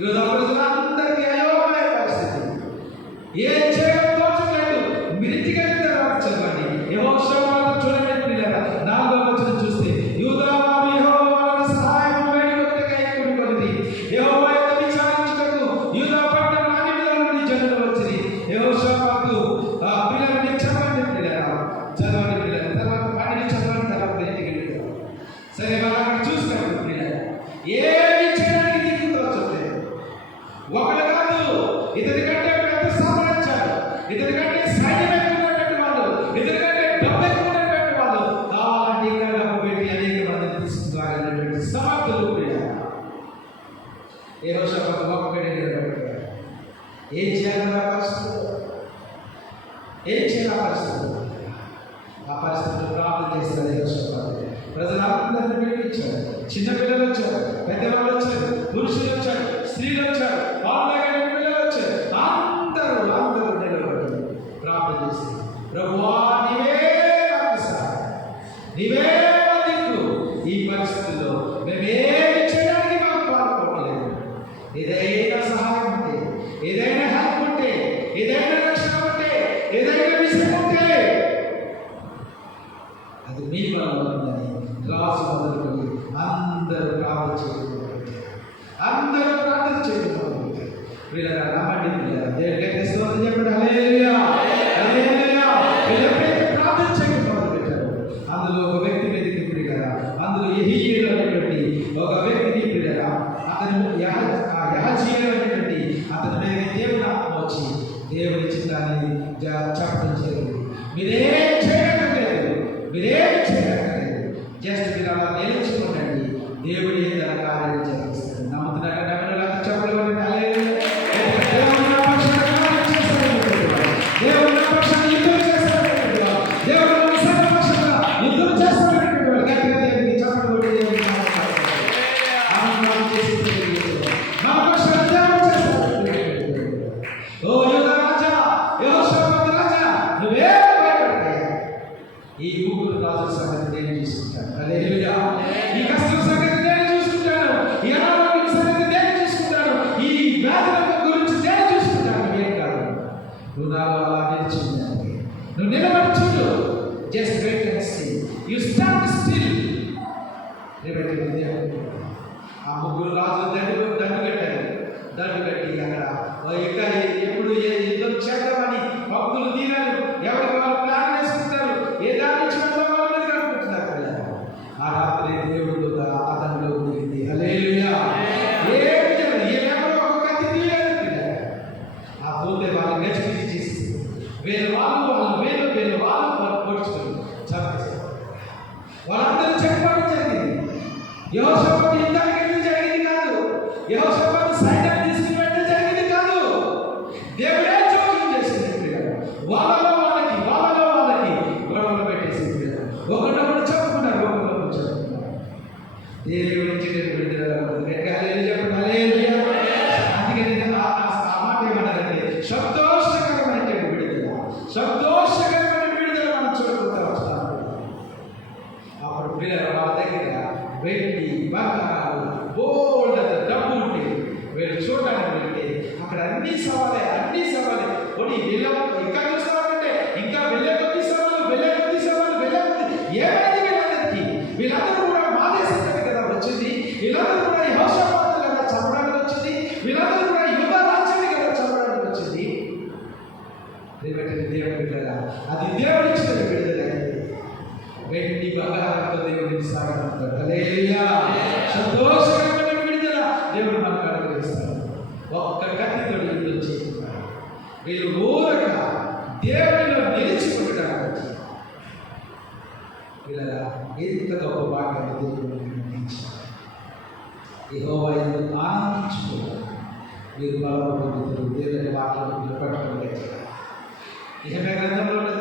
యూదా ప్రజలందరికీ అయోమయ పరిస్థితి, ఏం చేయడం తోచలేదు. మీరు ఇంటికి వెళ్ళిన తర్వాత చదవండి యెహోషాపాతు చూడండి ప్రియులారా, 4వ వచనం చూస్తే యూదా యెహోవా సహాయం వేడుకొనుటకై కూడుకొనిరి. యెహోవా యొద్ద విచారించుటకు యూదా పట్టణం అన్నిటిలో నుండి జనులు వచ్చిరి. యెహోషాపాతు పిల్లలని చదవండి ప్రియులారా, చదవండి ప్రియులారా, తర్వాత వాటిని చదవండి, తర్వాత ఇంటికి వెళ్ళిపోతాం. సరే వాళ్ళని చూస్తాం ప్రియులారా, ఏమి చేయడానికి నీకు తోచట్లేదు. ఒకడు కాదు, ఇతని కంటే పెద్ద సామ్రాజ్యాలు, ఇతని కంటే సైన్యం ఎక్కువ ఉన్నటువంటి వాళ్ళు, ఇతని కంటే డబ్బు ఎక్కువ ఉన్నటువంటి వాళ్ళు కావాలంటే ఇంకా డబ్బు పెట్టి అనేక మందిని తీసుకురాగలిగినటువంటి సమర్థులు ప్రియులారా. యెహోషాపాతు ఒక్కడే నిలబడ్డాడు. ఏం చేయాలి ఆ పరిస్థితుల్లో? ఏం చేయాలి ఆ పరిస్థితుల్లో? ఆ పరిస్థితుల్లో ప్రార్థన చేస్తారు యెహోషాపాతు. ప్రజలందరినీ పిలిపించారు. చిన్నపిల్లలు వచ్చారు, పెద్దవాళ్ళు వచ్చారు, పురుషులు వచ్చారు, స్త్రీలు వచ్చారు, వాళ్ళ పిల్లలు వచ్చారు. అందరూ నిలబడి ప్రార్థన చేస్తారు. ప్రభువా, నీవే నాకు సహాయం, నీవే మా దిక్కు. ఈ పరిస్థితుల్లో మేమేమి చేయడానికి మాకు పాల్గొనలేదు. ఏదైనా సహాయం ఉంటే, ఏదైనా హెల్ప్ ఉంటే, ఏదైనా రక్షణ ఉంటే, ఏదైనా విషయం ఉంటే అది మీ వల్ల ఉందని రాజు మొదలుకొని అందరూ ప్రార్థన చేయడం వీళ్ళగా నమ్మండి. దేవుడికి స్తోత్రం చెప్పండి. హల్లెలూయా, హల్లెలూయా. వీళ్ళెప్పుడైతే ప్రార్థన చేయడం మొదలు పెట్టారు, అందులో ఒక వ్యక్తి మీదకి ప్రియులారా, అందులో యెహీయేలు అనేటువంటి ఒక వ్యక్తిని ప్రియులారా, అతను యహజీయేలు అనేటువంటి అతని మీద దేవుని ఆత్మ వచ్చి దేవుని చిత్తాన్ని చెప్పడం జరిగింది. మీరేం చేయక్కర్లేదు, మీరేం చేయక్కర్లేదు, జస్ట్ మీరు అలా నిలిచిపోండి, దేవుడి తన కార్యాలు జరిగిస్తారు. నమ్ముతున్నారా? చెప్పండి. దేవుడు నా పక్షాన కార్యం చేస్తాడు. దేవుడు నా పక్షాన యుద్ధం చేస్తాడు. దేవుడు నా పక్షాన యుద్ధం చేస్తాడు. గట్టిగా దేవుడికి చెప్పండి. మన పక్షాన దేవుడు చేస్తాడు. ఓ యూదా రాజా, యెహోషాపాతు రాజా, నువ్వే భయపడతాయా? ఈ ముగ్గురు రాజుల సంగతి నేను చూసుకుంటాను. హల్లెలూయా. ఈ కష్టం సంగతి నేను చూసుకుంటాను. ఈ అనారోగ్యం సంగతి నేను చూసుకుంటాను. ఈ వ్యాధుల గురించి నేను చూసుకుంటాను. ఏం కాదు, నువ్వు నాలో అలా నిలిచిందంటే నువ్వు నిలబడి చూడు. Just wait and see. You stand still. ఆ ముగ్గురు రాజులు దండు కట్టారు. దండు కట్టి అక్కడ ఇంకా ఎప్పుడు యుద్ధం చేద్దామని భక్తులు తీరారు. ఎవరికి వాళ్ళు ప్లాన్ వేసుకుంటారు. ఏ దాని నుంచి వెళ్ళవాలని కనుకుంటున్నారు. ఆ రాత్రి దేవుడు ఆ దండలో దిగింది. హల్లెలూయా. ఏమి చేయలేదు, ఏమెవరో ఒక కత్తి తీయలేదు. ఆ దూత వాళ్ళు గచ్చిపిచ్చి చేసి వేలు వాళ్ళు పొడుచుకొని చంపేశారు. వాళ్ళందరూ చెప్పడం జరిగింది. యెహోషాపాతు యుద్ధానికి వెళ్ళి జరిగింది కాదు. యెహోషాపాతు సైన్యాన్ని తీసుకుని వెళ్ళడం జరిగింది కాదు. దేవుడే జోక్యం చేసింది. వాళ్ళలో వాళ్ళకి గొడవలు పెట్టేసింది. ఒకటొకటి చెప్పుకున్నారు. దేవుడి నుంచి విడుదల. అందుకని ఆ మాట ఏమన్నారంటే సంతోషకరమైన విడుదల, సంతోషకరమైన విడుదల మనం చూడకుండా వస్తాం. అప్పుడు పిల్లల వాళ్ళ దగ్గర వెండి, బంగారాలు, బోల్డ్ డబ్బు ఉంటే వీళ్ళు చూడడానికి వెళ్తే అక్కడ అన్ని సవాలే. కొన్ని ఇంకా చూస్తామంటే ఇంకా వెళ్ళే కొద్ది సవాలు ఏమైంది వీళ్ళందరికీ? వీళ్ళందరూ కూడా మా దేశం కదా వచ్చింది. వీళ్ళందరూ కూడా యెహోషాపాతు కదా చంపడానికి వచ్చింది. వీళ్ళందరూ కూడా యూదా రాజ్యాన్ని కదా చంపడానికి వచ్చింది. దేవుడి కదా, అది దేవుడి ఇచ్చిన విడుదల. వెండి బంగారంతో దేవుడిని సాగడంతో హల్లెలూయా. సంతోషకరమైన విడుదల దేవుడు మనకు అనుగ్రహిస్తాడు. ఒక్క కత్తితో యుద్ధం చేస్తున్నారు. వీళ్ళు ఊరక దేవుడిలో నిలిచిపోవడానికి వీళ్ళ ఎంత గొప్ప భాగ్యాన్ని దేవుడు నిర్ణయించారు. యెహోవా యందు ఆనందించుకోవాలి. మీరు బలము పొందుతారు. దేవుని వాక్యం పట్టుకోలేదు. యెహెజ్కేలు గ్రంథంలో 10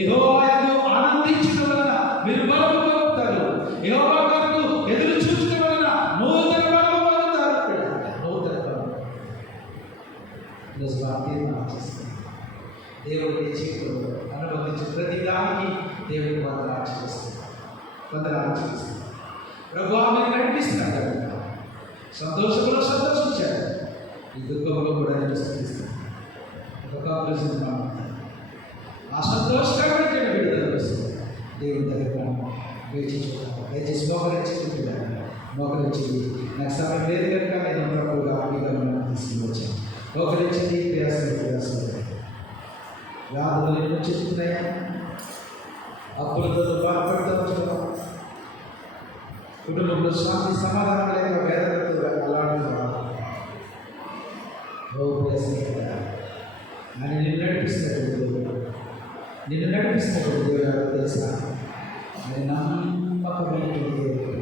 యెహోవా యందు ఆనందించడం వలన మీరు బలము పొందుతారు. యెహోవా కొరకు ఎదురు చూచడం వలన నూతన బలము పొందుతారు. నూతన బలము దేవుడి జీవితంలో అనుభవించిన ప్రతి దానికి దేవుడు కొందరు ఆచరిస్తారు. ప్రభువా మీరు నడిపిస్తున్నారు. సంతోషంలో సంతోషం ఈ దుఃఖంలో కూడా నేను స్థితిస్తాను. ఒక ఆలోచన ఆ సంతోషకరమైన విడుదల వస్తుంది. దేవుని దగ్గర వేచి చూడాలి. దయచేసి మోకరించి నాకు సమయం లేదు కనుక నేను ఉన్నప్పుడుగా ఆగిగా తీసుకుని వచ్చాను. మోకరించింది ప్రయాసం వ్యాధులు ఎన్నో చెప్తున్నాయా, అప్పులతో బాధపడుతూ ఉంటున్నాం, కుటుంబంలో శాంతి సమాధానం లేక వేదనతో అలాంటి ఆయన నిన్ను నడిపిస్తున్నట్టు దేవుడు తెలుసా? ఆయన నమ్మకమైనటువంటి దేవుడు,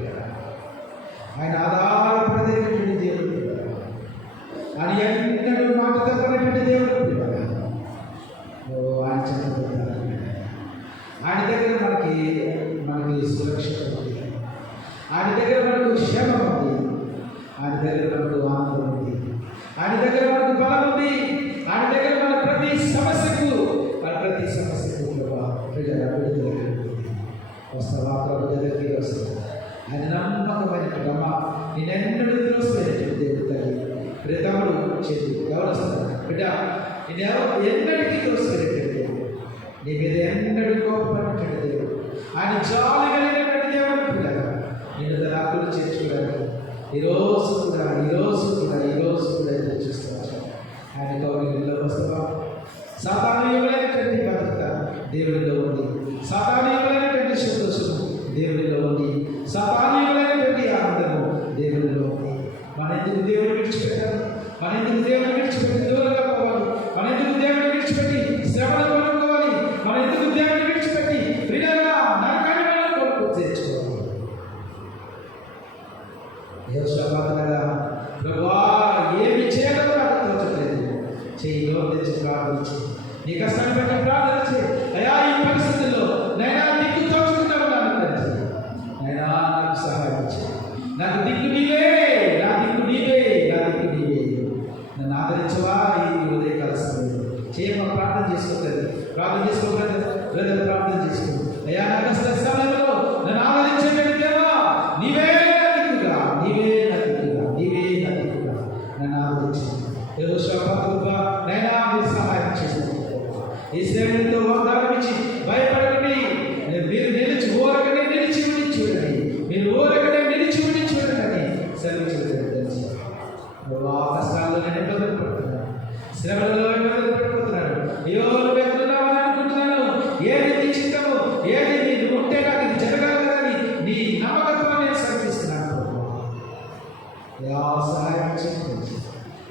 ఆయన ఆధారపడేటువంటి దేవుడు, ఆయన ఎన్నడూ మాట తప్పనటువంటి దేవుడు. ఆయన చెప్పబోతున్నారు. ఆయన దగ్గర మనకి సురక్షిత ఉంది, ఆయన దగ్గర మనకు క్షేమం ఉంది, ఆయన దగ్గర మనకు ఆనందం ఉంది, ఆయన దగ్గర మనకు బలం ఉంది, ఆయన దగ్గర మన ప్రతి సమస్యకు వస్తావా? ప్రభు దగ్గరికి వస్తావు. ఆయన నమ్మకమైన బ్రహ్మ నేనెన్నడూ త్రోసివేయనటువంటి దేవుడు. తల్లి తమ్ముడు చెప్పి ఎవరు వస్తారు బిడ్డ, నేను ఎన్నటికీ త్రోసివేయనటువంటి దేవుడు, నీ మీద ఎన్నడూ కోపపడినటువంటి దేవుడు, ఆయన జాలి కలిగినటువంటి దేవుడు. బిడ్డ నేను తన ఆకులు చేర్చుకోవడానికి ఈరోజు కూడా ఎదురు చూస్తాను. ఆయన కౌగిలిలో వస్తావా? సాతాను ఇవ్వలేనటువంటి భద్రత దేవుడిలో ఉంది, సాతాను ఇవ్వలేనటువంటి సంతోషము దేవుడిలో ఉంది, సాతాను ఇవ్వలేనటువంటి ఆనందము దేవుడిలో ఉంది. మన ఎందుకు దేవుడు విడిచిపెట్టాలి? మన ఎందుకు దేవుడు విడిచిపెట్టి దూరంగా పోవాలి? మన ఎందుకు దేవుడు విడిచిపెట్టి శ్రమను కొనుక్కోవాలి? మన ఎందుకు దేవుడు విడిచిపెట్టి ప్రియంగా నరకాన్ని మనం కొనుక్కు తెచ్చుకోవాలి? దేవశాపాతగా ప్రభువా ఏమి చేయాలో నాకు తోచట్లేదు, చేయిలో తెచ్చి ప్రార్థించి నీ కష్టాన్ని బట్టి ప్రార్థన చేయి. అయ్యా ఈ పరిస్థితుల్లో నైనా దిక్కు తోచుకుంటా ఉన్నాను తండ్రి, నైనా నాకు సహాయం చేయి. నాకు దిక్కు నీవే, నా దిక్కు నీవే, నన్ను ఆదరించవా? ఈ ఉదయకాల సమయంలో చేయమా ప్రార్థన చేసుకోలేదు, ప్రార్థన చేసుకోలేదు, ప్రార్థన చేసుకో. అయ్యా నా కష్ట సమయంలో నన్ను ఆదరించేటువంటి దేవా నీవే నన్ను ఆదరించు. నైనా మీరు సహాయం చేస్తున్నారు. ఈ శ్రేణులతో వాగ్దానం ఇచ్చి భయపడకండి, మీరు నిలిచి ఊరకనే నిలిచి ఉండి చూడండి, మీరు ఊరకనే నిలిచి ఉండి చూడండి సెలవించలేదు. ఆ కష్టాల్లో నేను ఇబ్బందులు పడుతున్నాను, శ్రమలలో ఇబ్బందులు పడిపోతున్నాను. అయ్యో నువ్వు ఎక్కడున్నావని అనుకుంటున్నాను. ఏది నీ చిత్తము, ఏది నీకు ఉంటే నాకు ఇది జరగాలి కదని నీ నమ్మకత్వాన్ని నేను సమర్పిస్తున్నాను. సహాయం చేయండి,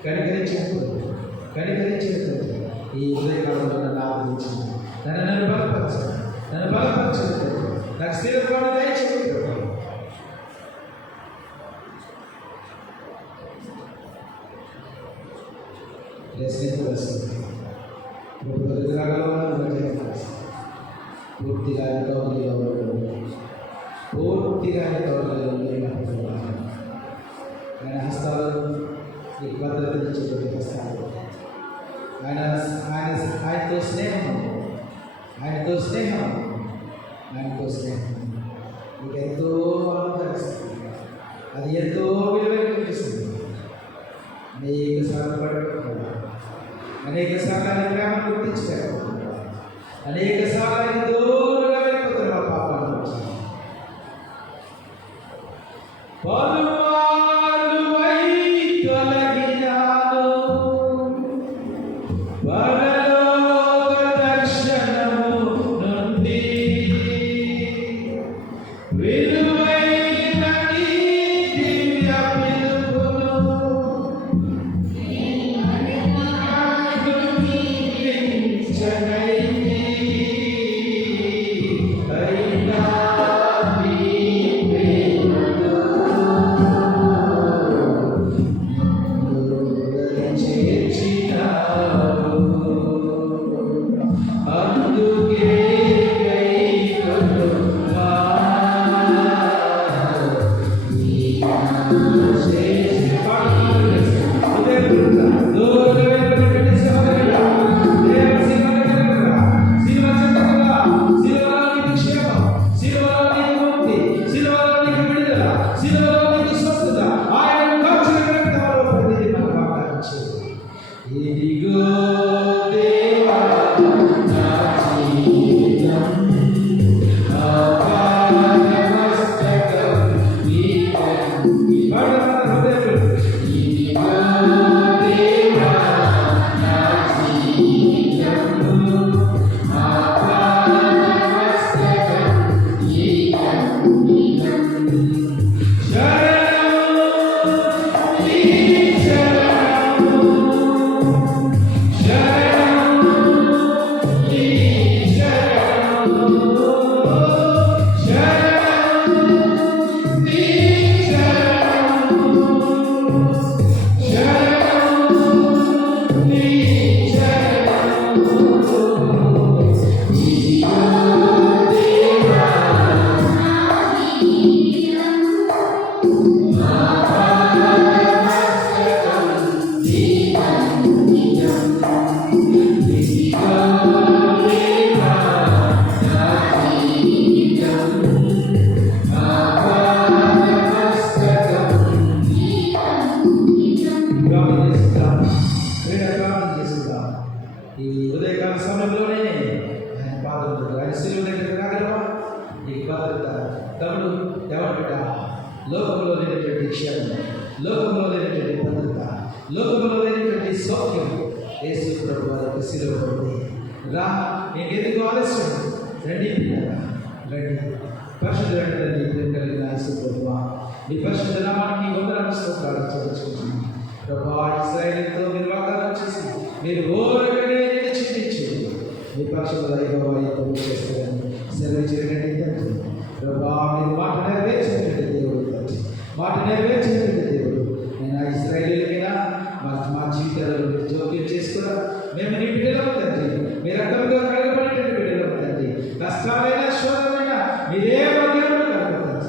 కనికరించండి. ఈ ఉదయకాలంలో నన్ను ఆదరించింది, నన్ను బలపరచండి, నాకు స్థిరత్వాన్ని దయచేయండి. పూర్తిగా ఆయన హస్తాలు ఈ భద్రతను ఇచ్చేటువంటి హస్తాలు, ఆయనతో స్నేహం మీకు ఎంతో ఆనందిస్తుంది, అది ఎంతో విలువైన కనిపిస్తుంది. అనేక సార్లు పడుకుంటున్నాడు, అనేక సార్లు ఆయన ప్రేమను గుర్తించలేకపోతున్నాడు, అనేక సార్లు ఆయన దూరంగా వెళ్ళిపోతున్నాడు పాపాల నుంచి. లోకంలో లేనటువంటి భద్రత, లోకంలో లేనటువంటి సౌఖ్యం యేసు ప్రభు వారి యొక్క శిలువ పడింది. రా, నీకెందుకు ఆలస్యం? రండి పిల్లరా, రండి. పరిశుద్ధుడైన తండ్రి, ప్రేమ కలిగిన యేసు ప్రభువా, నీ పరిశుద్ధ నామానికి వందనాలు స్తోత్రాలు చెల్లించుకుంటున్నాను. ప్రభువా, ఇశ్రాయేలుతో మీరు వాగ్దానం చేసి మీరు ఓరకనే చింతించేది మీ పక్షంలో చేస్తారని సెలవించినటువంటి తండ్రి. ప్రభువా, మీరు మాట నెరవేర్చినటువంటి దేవుడు తండ్రి, మాట నెరవేర్చినటువంటి దేవుడు. నేను ఆ ఇశ్రాయేలుకైనా మా జీవితాలలో జోక్యం చేసుకున్నా మేము నీ బిడ్డలం తండ్రి, మీరు రక్తంతో కడగబడినటువంటి బిడ్డలం తండ్రి. కష్టాలైనా శోధమైనా మీరే మధ్యంలో కడగ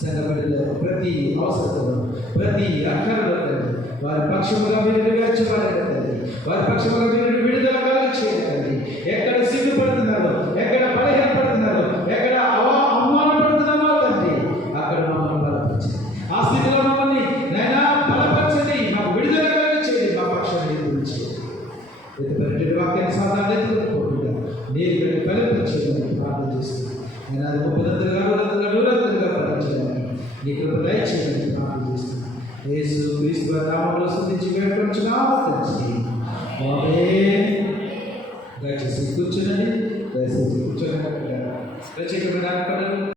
సంఘబడిలో ప్రతి అవసరంలో ప్రతి అక్షరంలో తండ్రి వారి పక్షముగా మీరు నెరవేర్చబడాలి తండ్రి, వారి పక్షముగా మీరు విడుదల కలుగు చేయండి. ఎక్కడ సిగ్గుపడుతున్నారో, ఎక్కడ బలహీనపడుతున్నారో, ఎక్కడ అవమానపడుతున్నామో తండ్రి, అక్కడ మమ్మల్ని బలపరచండి. ఆ స్థితిలో మమ్మల్ని నైనా బలపరచండి, మాకు విడుదల కలుగు చేయండి, మా పక్షాన్ని గురించి ఎత్తుపరిటి వాక్యాన్ని సాధారణ ఎత్తుకోకుండా మీరు ఇక్కడ బలపరచేయమని ప్రార్థన చేస్తున్నాను. నేను అది 30 ఫలించడానికి నీ కృప దయచేయమని ప్రార్థన చేస్తున్నాను. యేసు క్రీస్తు నామములో స్తుతించి వేడుకొంచున్నాము తండ్రి. ఆమేన్. దయచేసి కూర్చోండి, దయచేసి కూర్చోండి. ప్రత్యేకమైన